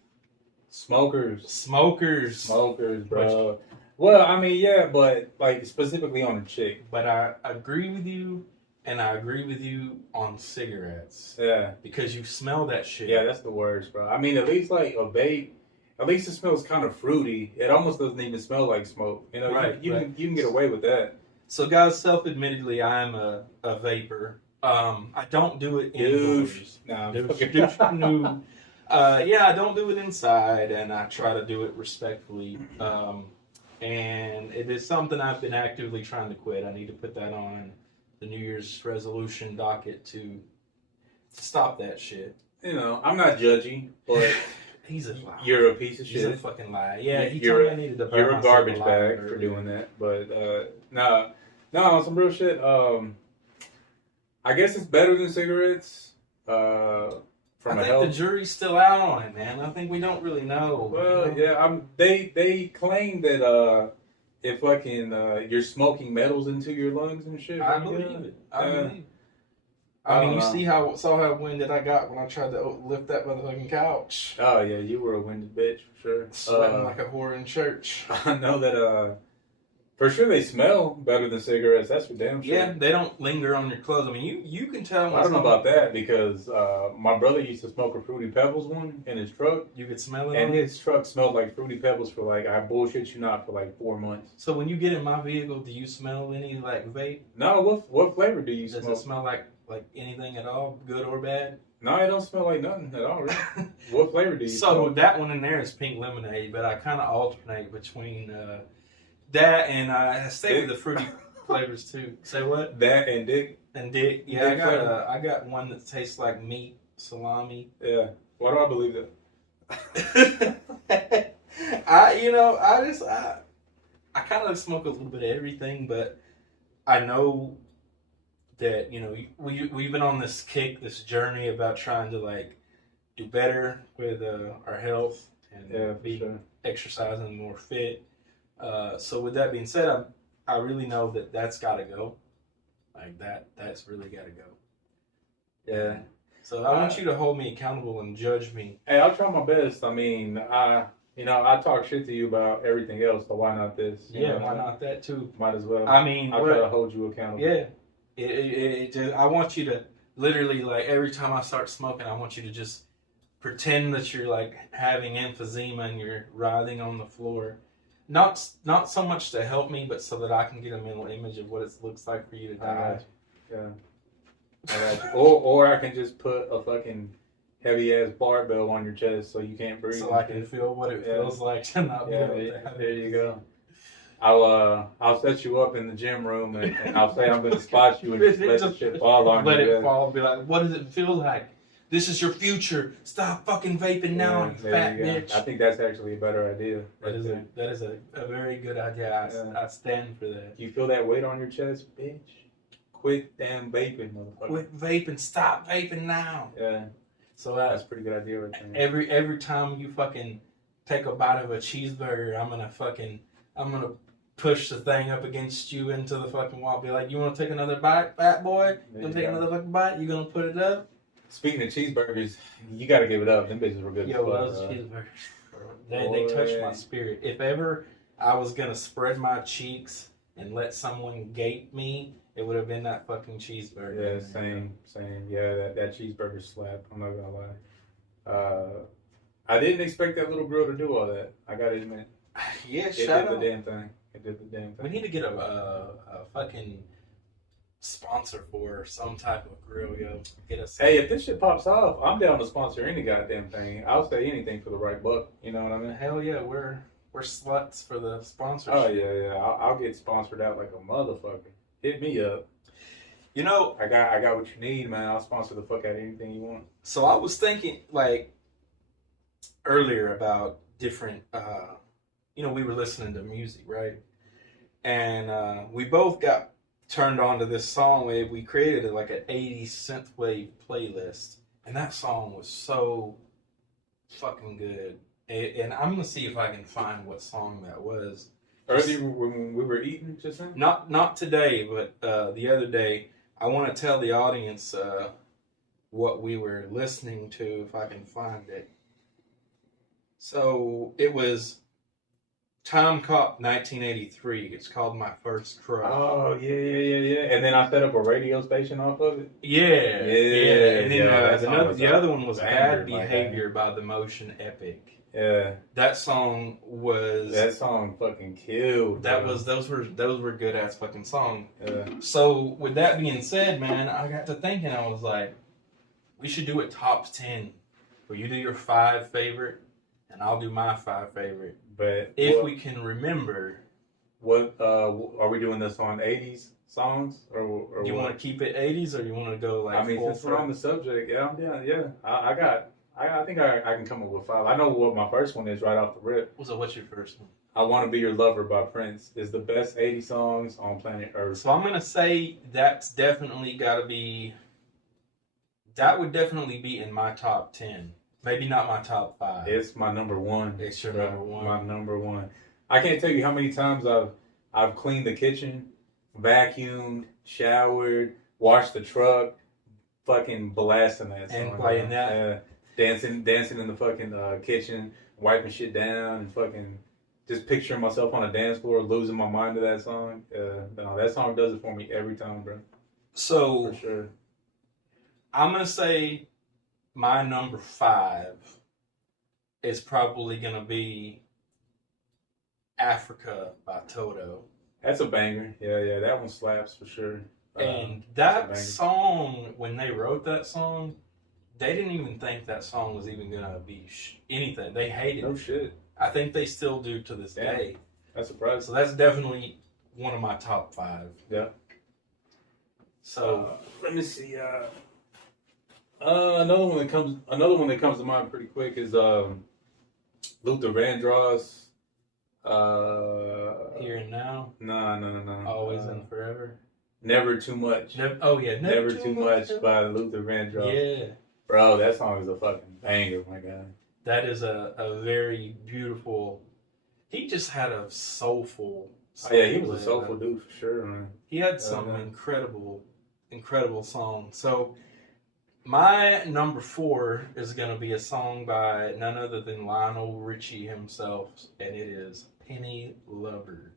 Smokers, bro. Well, I mean, yeah, but like specifically on a chick. But I agree with you, and I agree with you on cigarettes. Yeah. Because you smell that shit. Yeah, that's the worst, bro. I mean, at least like a vape, at least it smells kind of fruity. It almost doesn't even smell like smoke. You know, right, you can get away with that. So, guys, self-admittedly, I am a vapor. I don't do it indoors. Nah, No. Yeah, I don't do it inside, and I try to do it respectfully. And it is something I've been actively trying to quit. I need to put that on the New Year's resolution docket to stop that shit. You know, I'm not judgy, but he's a liar. You're a piece of shit. He's a fucking liar. Yeah, he you're told me I needed to burn You're a myself garbage alive bag for doing that. But no, some real shit. I guess it's better than cigarettes. From I think the jury's still out on it, man. I think we don't really know. Well, you know? yeah, they claim that if fucking you're smoking metals into your lungs and shit. I believe it. I believe it. I mean, you saw how winded I got when I tried to lift that motherfucking couch. Oh yeah, you were a winded bitch for sure. Sweating like a whore in church. I know that. For sure, they smell better than cigarettes. That's for damn sure. Yeah, they don't linger on your clothes. I mean, you can tell. I don't know about that because my brother used to smoke a Fruity Pebbles one in his truck. You could smell it. And his truck smelled like Fruity Pebbles for like, I bullshit you not, for like 4 months. So when you get in my vehicle, do you smell any like vape? No, what flavor do you smoke? smoke? Does it smell like anything at all, good or bad? No, it don't smell like nothing at all. Really. What flavor do you So smoke? that one in there is pink lemonade, but I kind of alternate between that and I stay with the fruity flavors too. Say what? That and dick. And dick. Yeah, Dick I got one that tastes like meat, salami. Yeah. Why do I believe that? I kind of smoke a little bit of everything, but I know that, you know, we've been on this kick, this journey about trying to like do better with our health and be exercising more fit. So with that being said, I really know that's got to go. Like that's really got to go. Yeah. So I want you to hold me accountable and judge me. Hey, I'll try my best. I mean, I talk shit to you about everything else, so why not this? Yeah, why not that too? Might as well. I mean, I'll try to hold you accountable. Yeah. I want you to literally, like, every time I start smoking, I want you to just pretend that you're like having emphysema and you're writhing on the floor. Not so much to help me, but so that I can get a mental image of what it looks like for you to die. Yeah. I got you. Or I can just put a fucking heavy ass barbell on your chest so you can't breathe. So I can feel what it feels like to not be able to have there you go. I'll set you up in the gym room and I'll say I'm gonna spot you and just let the shit fall on you. Let it fall and be like, what does it feel like? This is your future. Stop fucking vaping now, you fat bitch. I think that's actually a better idea. That is a very good idea. I stand for that. You feel that weight on your chest, bitch? Quit damn vaping, motherfucker. Quit vaping. Stop vaping now. Yeah. So that's a pretty good idea right there. Every time you fucking take a bite of a cheeseburger, I'm gonna push the thing up against you into the fucking wall. Be like, you want to take another bite, fat boy? You want to take another fucking bite? You gonna put it up? Speaking of cheeseburgers, you gotta give it up. Them bitches were good. Yo, those cheeseburgers, they touched my spirit. If ever I was gonna spread my cheeks and let someone gape me, it would have been that fucking cheeseburger. Yeah, same. Yeah, that cheeseburger slap. I'm not gonna lie. I didn't expect that little girl to do all that. I gotta admit. Yeah, it did the damn thing. We need to get a fucking sponsor for some type of grill, yo. Get us. Hey, if this shit pops off, I'm down to sponsor any goddamn thing. I'll say anything for the right buck. You know what I mean? Hell yeah, we're sluts for the sponsorship. Oh yeah. I'll get sponsored out like a motherfucker. Hit me up. You know, I got what you need, man. I'll sponsor the fuck out of anything you want. so I was thinking like earlier about different. We were listening to music, right? And we both got turned on to this song. We created like an 80s synthwave playlist, and that song was so fucking good. And I'm gonna see if I can find what song that was. Earlier when we were eating just then? Not today, but the other day. I want to tell the audience what we were listening to, if I can find it. So it was Time Cop 1983. It's called My First Crush. Oh, yeah. And then I set up a radio station off of it? Yeah. And then the other one was banger, Bad Behavior by The Motion Epic. Yeah. That song fucking killed. Those were good ass fucking songs. Yeah. So with that being said, man, I got to thinking, I was like, we should do a top 10 where you do your 5 favorite and I'll do my 5 favorite. But if we can remember. What are we doing this on 80s songs or do you want to keep it 80s or do you want to go like? I mean, since we're on the subject, yeah, I'm down. Yeah, I think I can come up with 5. I know what my first one is right off the rip. So what's your first one? I Want to Be Your Lover by Prince is the best 80 songs on planet Earth. So I'm going to say that would definitely be in my top 10. Maybe not my top 5. It's my number 1. It's your number 1. My number 1. I can't tell you how many times I've cleaned the kitchen, vacuumed, showered, washed the truck, fucking blasting that song. And playing that. Yeah. Dancing in the fucking kitchen, wiping shit down, and fucking just picturing myself on a dance floor, losing my mind to that song. No, that song does it for me every time, bro. So, for sure. I'm going to say my number 5 is probably going to be Africa by Toto. That's a banger. Yeah, that one slaps for sure. And that song, when they wrote that song, they didn't even think that song was even going to be anything. They hated it. No shit. I think they still do to this day. That's surprising. So that's definitely one of my top 5. Yeah. So let me see. Another one that comes to mind pretty quick is Luther Vandross. Here and Now. No. Always and Forever. Never Too Much. Never Too Much by Luther Vandross. Yeah. Bro, that song is a fucking banger, my God. That is a very beautiful. He just had a soulful. He was a soulful dude for sure, man. He had some incredible songs. So my number 4 is gonna be a song by none other than Lionel Richie himself, and it is Penny Lover.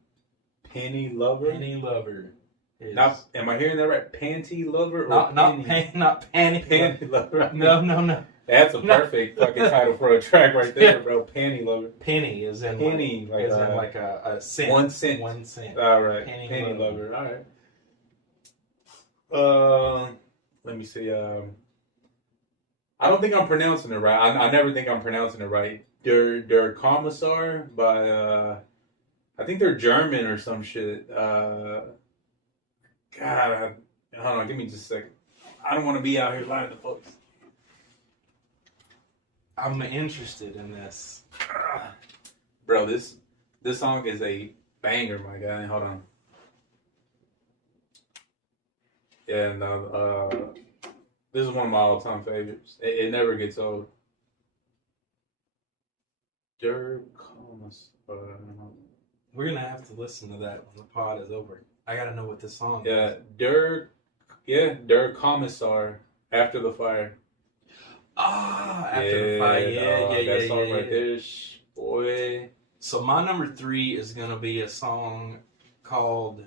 Penny Lover. Penny Lover. Am I hearing that right? Panty Lover or not Panty Panty Lover? No. That's a perfect fucking title for a track right there, bro. Panty Lover. Penny is in penny, like a cent. 1 cent. 1 cent. All right. Penny Lover. All right. Let me see. I don't think I'm pronouncing it right. I never think I'm pronouncing it right. Der Kommissar by I think they're German or some shit. God, hold on, give me just a second. I don't want to be out here lying to folks. I'm interested in this. Bro, this song is a banger, my guy. Hold on. Yeah, no, this is one of my all-time favorites. It never gets old. Der Kommissar. We're going to have to listen to that when the pod is over. I got to know what this song is. Der Kommissar, After the Fire. After the Fire. Yeah. That song right there, boy. So my number 3 is going to be a song called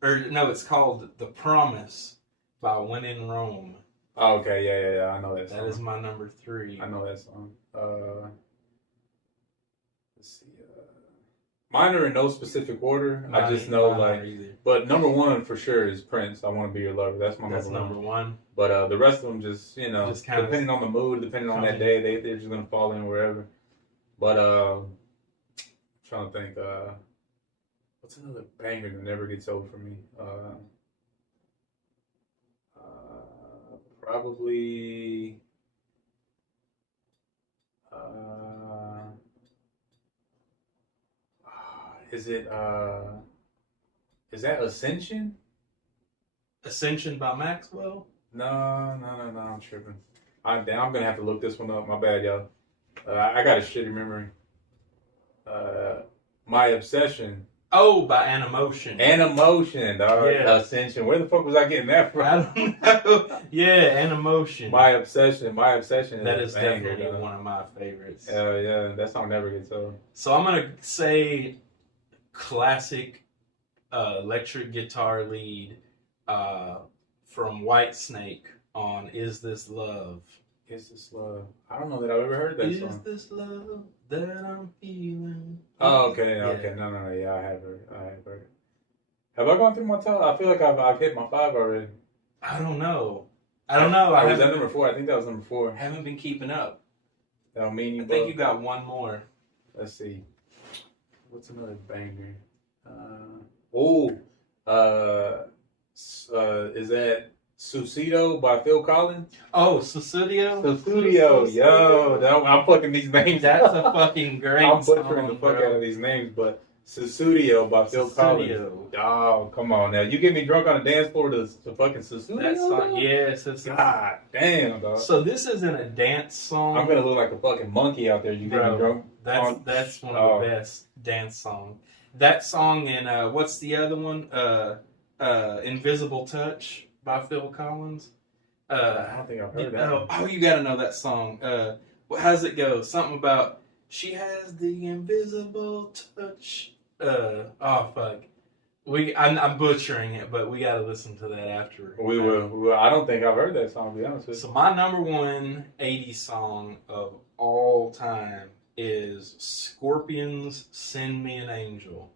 it's called The Promise by When in Rome. Oh, okay, yeah, I know that song. That is my number 3. I know that song. Let's see. Mine are in no specific order. I just know like, but number one for sure is Prince. I Want to Be Your Lover. That's my number one. But the rest of them just just depending on the mood, depending on that day, they're just gonna fall in wherever. But I'm trying to think. What's another banger that never gets old for me? Probably. Is that Ascension? Ascension by Maxwell? No, I'm tripping. I'm gonna have to look this one up. My bad, y'all. I got a shitty memory. My Obsession. Oh, by Animotion. Animotion, dog. Yeah. Ascension. Where the fuck was I getting that from? I don't know. Yeah, Animotion. My Obsession. That is definitely one of my favorites. Yeah, that song never gets old. So I'm gonna say classic electric guitar lead from Whitesnake on "Is This Love." Is This Love? I don't know that I've ever heard that song. Is this love that I'm feeling? Oh, okay. No. Yeah, I have heard. Have I gone through my top? I feel like I've hit my 5 already. I don't know. Was that number 4? I think that was number 4. Haven't been keeping up. That'll mean you. I think you got one more. Let's see. What's another banger? Is that Suicido by Phil Collins? Oh, Suicidio? Suicidio, yo. I'm fucking these names. That's a fucking great I'm song, butchering the fuck out of these names, but Suicidio by Phil Collins. Oh, come on now. You get me drunk on the dance floor to fucking Suicidio? That song, yes. God damn, dog. So this isn't a dance song. I'm going to look like a fucking monkey out there. You get me drunk? That's one of the best dance songs. That song and what's the other one? Invisible Touch by Phil Collins. I don't think I've heard that. Oh, you gotta know that song. How does it go? Something about she has the invisible touch. Oh fuck. I'm butchering it, but we gotta listen to that after. We will. I don't think I've heard that song, to be honest with you. So my number one 80s song of all time is Scorpions' "Send Me an Angel."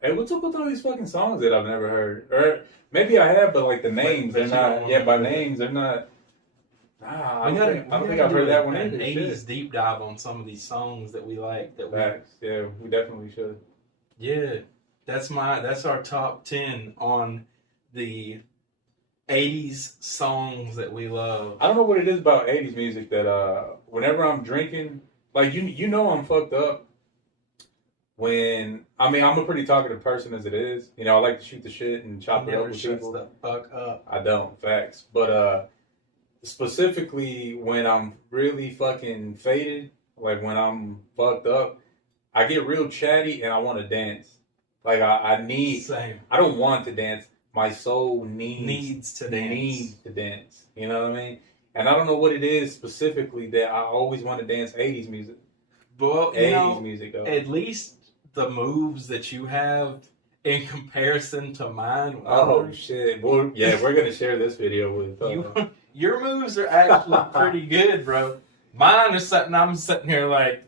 Hey, what's up with all these fucking songs that I've never heard? Or maybe I have, but like the names, they're not. Yeah, by names, they're not. Nah, I don't think I've heard that one either. An 80s deep dive on some of these songs that we like. Facts. Yeah, we definitely should. Yeah, that's our top 10 on the 80s songs that we love. I don't know what it is about 80s music that whenever I'm drinking, like you know I'm fucked up. I'm a pretty talkative person as it is. I like to shoot the shit and chop it up with people. The fuck up. I don't, facts. But specifically when I'm really fucking faded, like when I'm fucked up, I get real chatty and I want to dance. Like I need. Same. I don't want to dance. My soul needs to dance. You know what I mean? And I don't know what it is specifically that I always want to dance 80s music. Well, 80s music though. At least the moves that you have in comparison to mine. Oh shit! Well, yeah, we're gonna share this video with. Your moves are actually pretty good, bro. Mine is something I'm sitting here like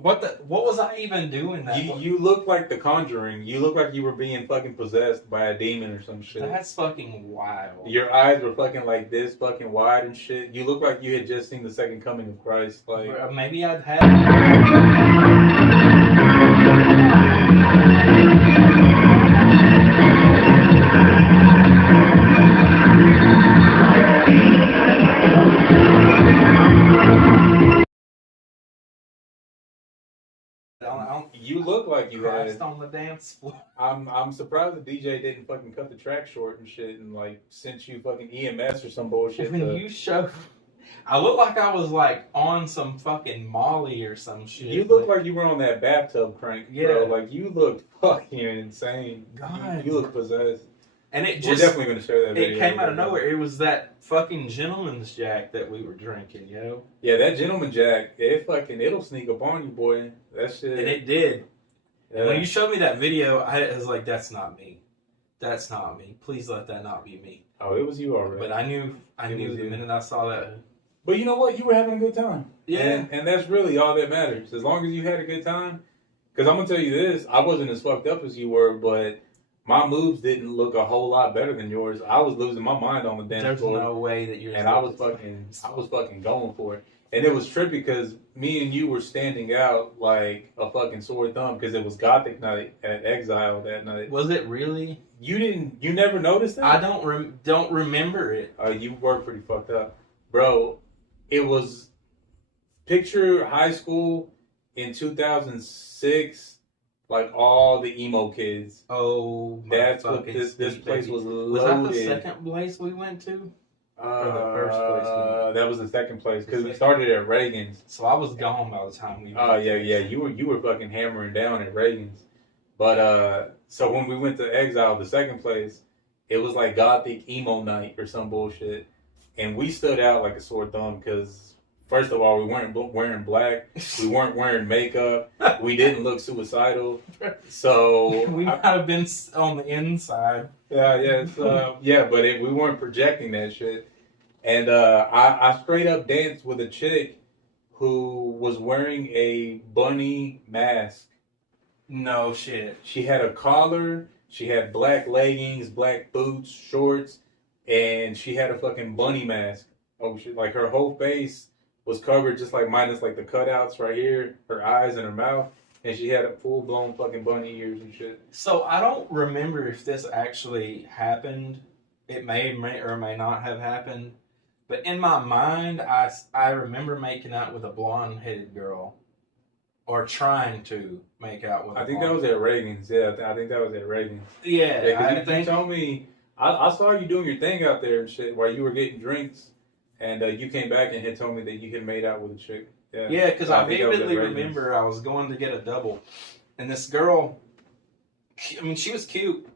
what was I even doing that? You look like The Conjuring. You look like you were being fucking possessed by a demon or some shit. That's fucking wild. Your eyes were fucking like this, fucking wide and shit. You look like you had just seen the second coming of Christ. Like maybe I'd had. You look like you Christ on the dance floor. I'm surprised the DJ didn't fucking cut the track short and shit and like sent you fucking EMS or some bullshit. You show. I look like I was like on some fucking Molly or some shit. You look like you were on that bathtub crank, yeah. Bro. Like you looked fucking insane. God, you look possessed. And it just, we're definitely going to share that video. It came out of nowhere. It was that fucking Gentleman's Jack that we were drinking, yo. Yeah, that Gentleman Jack, it'll sneak up on you, boy. That shit. And it did. Yeah. And when you showed me that video, I was like, that's not me. That's not me. Please let that not be me. Oh, it was you already. But I knew the minute I saw that. But you know what? You were having a good time. Yeah. And that's really all that matters. As long as you had a good time, Because I'm gonna tell you this, I wasn't as fucked up as you were, but my moves didn't look a whole lot better than yours. I was losing my mind on the dance floor. There's no way that you're. And I was fucking going for it. And it was trippy because me and you were standing out like a fucking sore thumb because it was Gothic night at Exile that night. Was it really? You never noticed that? I don't remember it. You were pretty fucked up, bro. It was picture high school in 2006. Like all the emo kids. Oh, that's what this place was loaded. Was that the second place we went to? Or the first place? That was the second place because we started at Reagan's. So I was gone by the time we. Oh yeah. You were fucking hammering down at Reagan's, but so when we went to Exile, the second place, it was like Gothic emo night or some bullshit, and we stood out like a sore thumb because. First of all, we weren't wearing black. We weren't wearing makeup. We didn't look suicidal. So we might have been on the inside. Yeah. But we weren't projecting that shit. And I straight up danced with a chick who was wearing a bunny mask. No shit. She had a collar. She had black leggings, black boots, shorts, and she had a fucking bunny mask. Oh shit! Like her whole face was covered just like minus like the cutouts right here, her eyes and her mouth, and she had a full blown fucking bunny ears and shit. So I don't remember if this actually happened. It may or may not have happened, but in my mind, I remember making out with a blonde headed girl, or trying to make out with. I think that was at Reagan's. Yeah, I think that was at Reagan's. Yeah, you told me I saw you doing your thing out there and shit while you were getting drinks. And you came back and had told me that you had made out with a chick. Yeah, because I vividly remember I was going to get a double. And this girl, I mean, she was cute.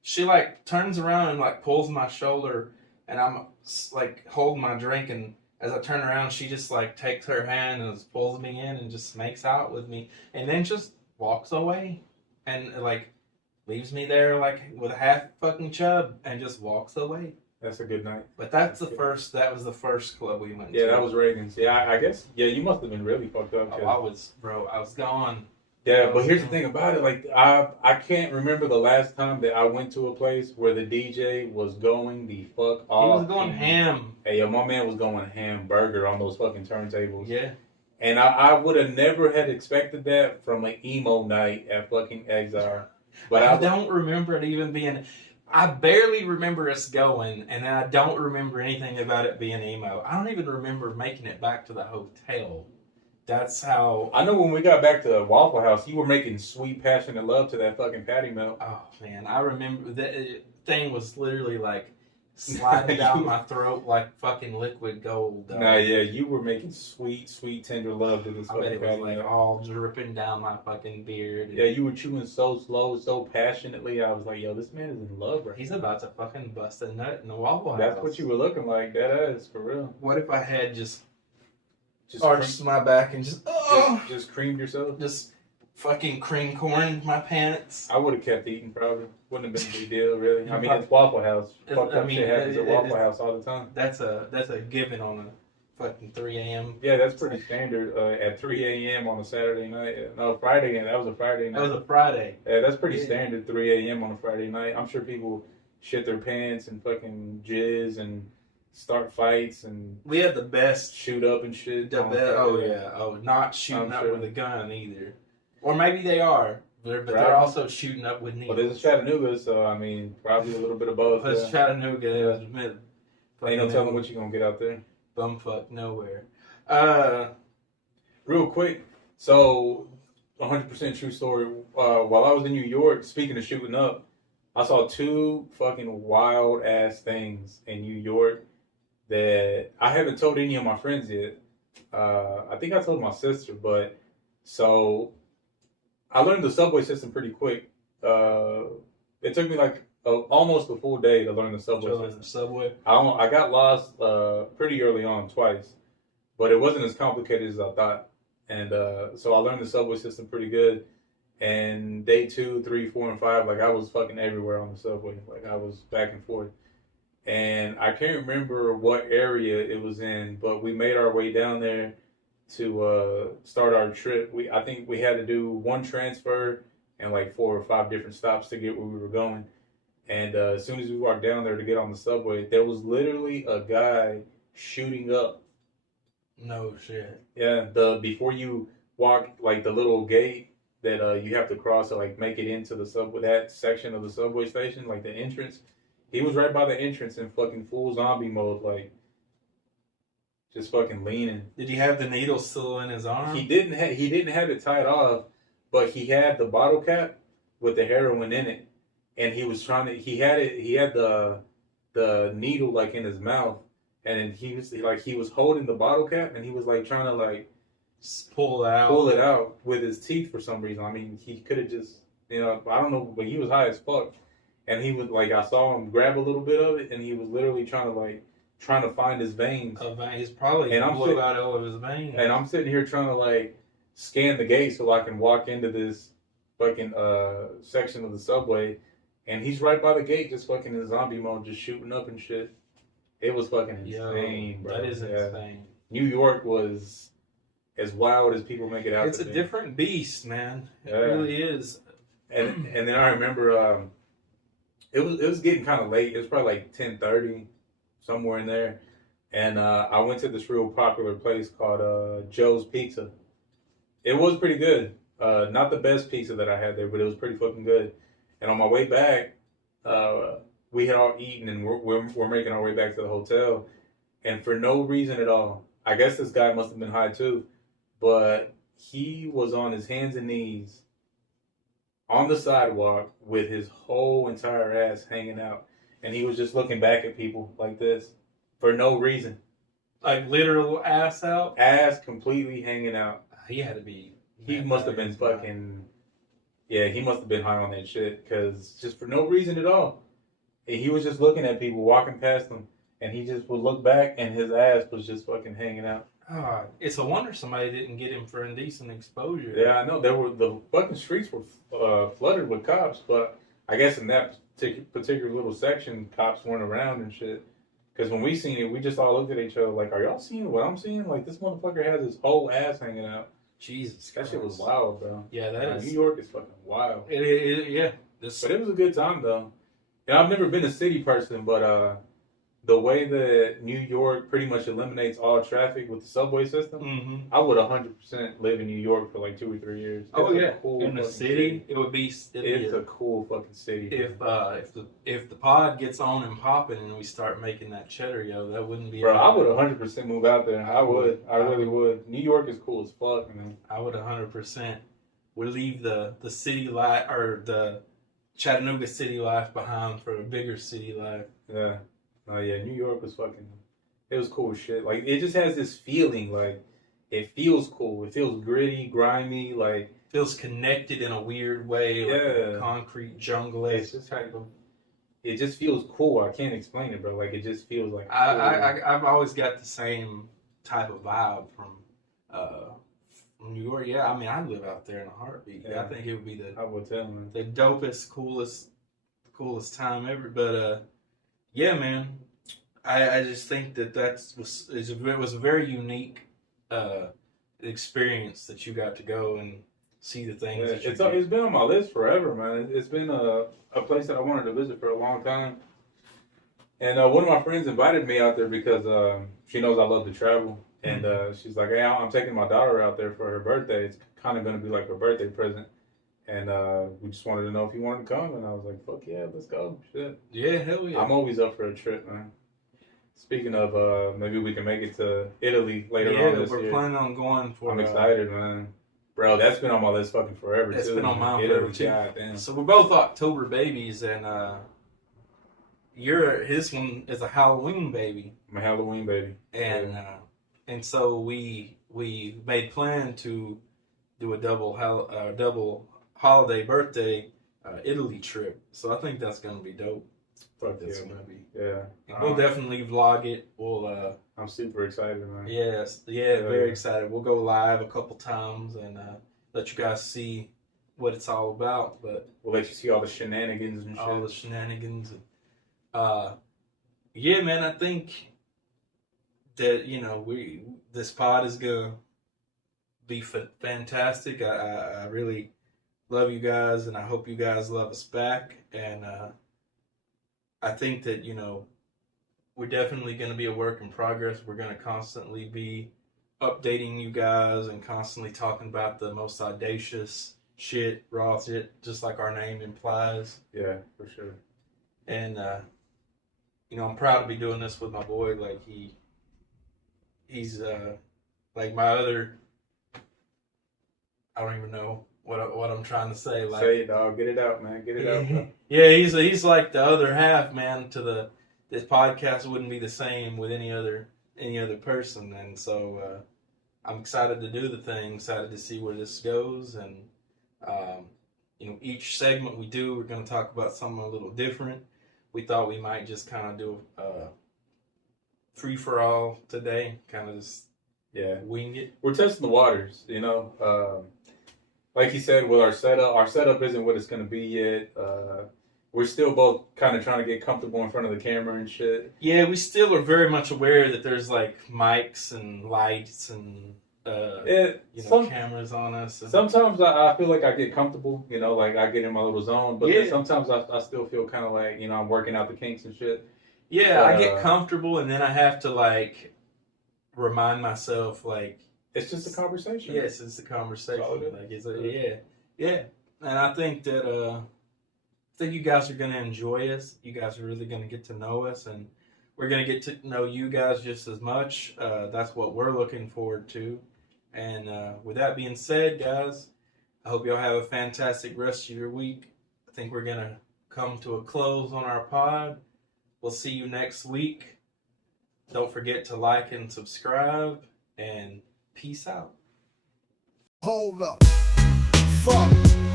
She, like, turns around and, like, pulls my shoulder. And I'm, like, holding my drink. And as I turn around, she just, like, takes her hand and just pulls me in and just makes out with me. And then just walks away. And, like, leaves me there, like, with a half fucking chub. And just walks away. That's a good night. But that was the first club we went to. Yeah, that was Reagan's. Yeah, I guess, you must have been really fucked up. I was gone. Yeah, but here's the thing about it. Like, I can't remember the last time that I went to a place where the DJ was going the fuck off. He was going ham. Hey, yo, my man was going hamburger on those fucking turntables. Yeah. And I would have never had expected that from an emo night at fucking Exile. But I don't remember it even being... I barely remember us going, and I don't remember anything about it being emo. I don't even remember making it back to the hotel. That's how... I know when we got back to Waffle House, you were making sweet, passionate love to that fucking patty melt. Oh, man. I remember that thing was literally like sliding down my throat like fucking liquid gold. Nah, yeah, you were making sweet, sweet, tender love to this fucking patty melt. I bet it was like all dripping down my fucking beard. Yeah, you were chewing so slow, so passionately. I was like, yo, this man is in love right He's now. about to fucking bust a nut in the Waffle House. That's what you were looking like, that ass, for real. What if I had just arched my back and just creamed yourself? Just fucking cream corned my pants. I would have kept eating, probably. Wouldn't have been a big deal, really. I mean, it's Waffle House. Fucked up shit happens at Waffle House all the time. That's a given on a fucking 3 a.m. Yeah, that's pretty standard at 3 a.m. on a Saturday night. No, Friday, and that was a Friday night. That was a Friday. Yeah, that's pretty standard, 3 a.m. on a Friday night. I'm sure people shit their pants and fucking jizz and start fights and we had the best shoot up and shit. Not shooting up with a gun either. Or maybe they are, but they're also shooting up with needles. Well, this is Chattanooga, so I mean, probably a little bit of both. It's Chattanooga. Ain't no telling what you're gonna get out there. Bumfuck nowhere. Real quick, so 100% true story. While I was in New York, speaking of shooting up, I saw two fucking wild ass things in New York that I haven't told any of my friends yet. I think I told my sister, but so I learned the subway system pretty quick. It took me like almost a full day to learn the subway system. I got lost pretty early on twice, but it wasn't as complicated as I thought. And so I learned the subway system pretty good. And day 2, 3, 4, and 5, like I was fucking everywhere on the subway. Like I was back and forth. And I can't remember what area it was in, but we made our way down there to start our trip. I think we had to do one transfer and like 4 or 5 different stops to get where we were going. And as soon as we walked down there to get on the subway, there was literally a guy shooting up. No shit. Yeah, before you walk like the little gate that you have to cross to like make it into the subway, that section of the subway station, like the entrance. He was right by the entrance in fucking full zombie mode, like just fucking leaning. Did he have the needle still in his arm? He didn't have it tied off, but he had the bottle cap with the heroin in it, and he was trying to. He had the needle like in his mouth, and then he was holding the bottle cap, and he was like trying to like pull it out with his teeth for some reason. I mean, he could have just, I don't know, but he was high as fuck, and he was like, I saw him grab a little bit of it, and he was literally trying to find his veins. He's probably blew out all of his veins. And I'm sitting here trying to like scan the gate so I can walk into this fucking section of the subway, and he's right by the gate, just fucking in zombie mode, just shooting up and shit. It was fucking insane, bro. That is insane. New York was as wild as people make it out. It's a different beast, man. It really is. And then I remember it was getting kind of late. It was probably like 10:30, somewhere in there. And I went to this real popular place called Joe's Pizza. It was pretty good. Not the best pizza that I had there, but it was pretty fucking good. And on my way back, we had all eaten, and we're making our way back to the hotel. And for no reason at all, I guess this guy must have been high too, but he was on his hands and knees on the sidewalk with his whole entire ass hanging out. And he was just looking back at people like this for no reason. Like literal ass out? Ass completely hanging out. He had to be. He must have been fucking. Yeah, he must have been high on that shit, because just for no reason at all. And he was just looking at people walking past him, and he just would look back, and his ass was just fucking hanging out. It's a wonder somebody didn't get him for indecent exposure. Yeah, I know. The fucking streets were flooded with cops, but I guess in that particular little section, cops weren't around and shit. Because when we seen it, we just all looked at each other like, are y'all seeing what I'm seeing? Like, this motherfucker has his whole ass hanging out. Jesus That shit was wild, bro. Yeah, that is. New York is fucking wild. Yeah. But it was a good time, though. And I've never been a city person, but the way that New York pretty much eliminates all traffic with the subway system, I would 100% live in New York for like 2 or 3 years. Cool in the city, it would be. It's a cool fucking city. If the pod gets on and popping and we start making that cheddar, that wouldn't be. Bro, I would 100% move out there. I would. I really would. New York is cool as fuck, man. I would 100%. Would leave the city life or the Chattanooga city life behind for a bigger city life. Yeah. Oh yeah, New York was fucking. It was cool as shit. Like, it just has this feeling, like, it feels cool. It feels gritty, grimy, like. Feels connected in a weird way, like a concrete jungle. It's just type of. It just feels cool. I can't explain it, bro. Like, it just feels like. I've always got the same type of vibe from New York. Yeah, I mean, I'd live out there in a heartbeat. Yeah. I think it would be I would tell, man. The dopest, coolest time ever. But yeah, man, I just think that it was a very unique experience that you got to go and see the things. Yeah, it's been on my list forever, man. It's been a place that I wanted to visit for a long time. And one of my friends invited me out there because she knows I love to travel. And she's like, hey, I'm taking my daughter out there for her birthday. It's kind of going to be like her birthday present. And we just wanted to know if you wanted to come. And I was like, fuck yeah, let's go. Shit. Yeah, hell yeah. I'm always up for a trip, man. Speaking of, maybe we can make it to Italy later on this year. Yeah, we're planning on going for. I'm excited, man. Bro, that's been on my list fucking forever, too. It's been on mine forever, too. Goddamn. So we're both October babies, and his one is a Halloween baby. I'm a Halloween baby. And so we made plan to do a double holiday birthday Italy trip. So I think that's gonna be dope. Fuck that's yeah, gonna be. Yeah. And we'll definitely vlog it. We'll I'm super excited, man. Yes, very excited. We'll go live a couple times and let you guys see what it's all about. But we'll let you see all the shenanigans and shit. All the shenanigans and yeah, man, I think that this pod is gonna be fantastic. I really love you guys, and I hope you guys love us back. And I think that, you know, we're definitely going to be a work in progress. We're going to constantly be updating you guys and constantly talking about the most audacious shit, raw shit, just like our name implies. Yeah, for sure. And, you know, I'm proud to be doing this with my boy. Like, he's like my other, I don't even know what I'm trying to say. Like, say it, dog. Get it out, man. Get it out. Bro. Yeah, he's like the other half, man. This podcast wouldn't be the same with any other person, and so I'm excited to do the thing. Excited to see where this goes, and you know, each segment we do, we're going to talk about something a little different. We thought we might just kind of do free for all today, kind of just wing it. We're testing the waters, you know. Like you said, with our setup isn't what it's going to be yet. We're still both kind of trying to get comfortable in front of the camera and shit. Yeah, we still are very much aware that there's like mics and lights and cameras on us. And sometimes I feel like I get comfortable, you know, like I get in my little zone. But then sometimes I still feel kind of like, you know, I'm working out the kinks and shit. Yeah, I get comfortable, and then I have to like remind myself like it's just a conversation. Yes, it's a conversation. Like yeah. And I think that you guys are going to enjoy us. You guys are really going to get to know us, and we're going to get to know you guys just as much. That's what we're looking forward to. And with that being said, guys, I hope y'all have a fantastic rest of your week. I think we're going to come to a close on our pod. We'll see you next week. Don't forget to like and subscribe, and peace out. Hold up. Fuck.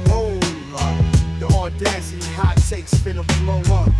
Hold up. The Audacity hot takes finna blow up.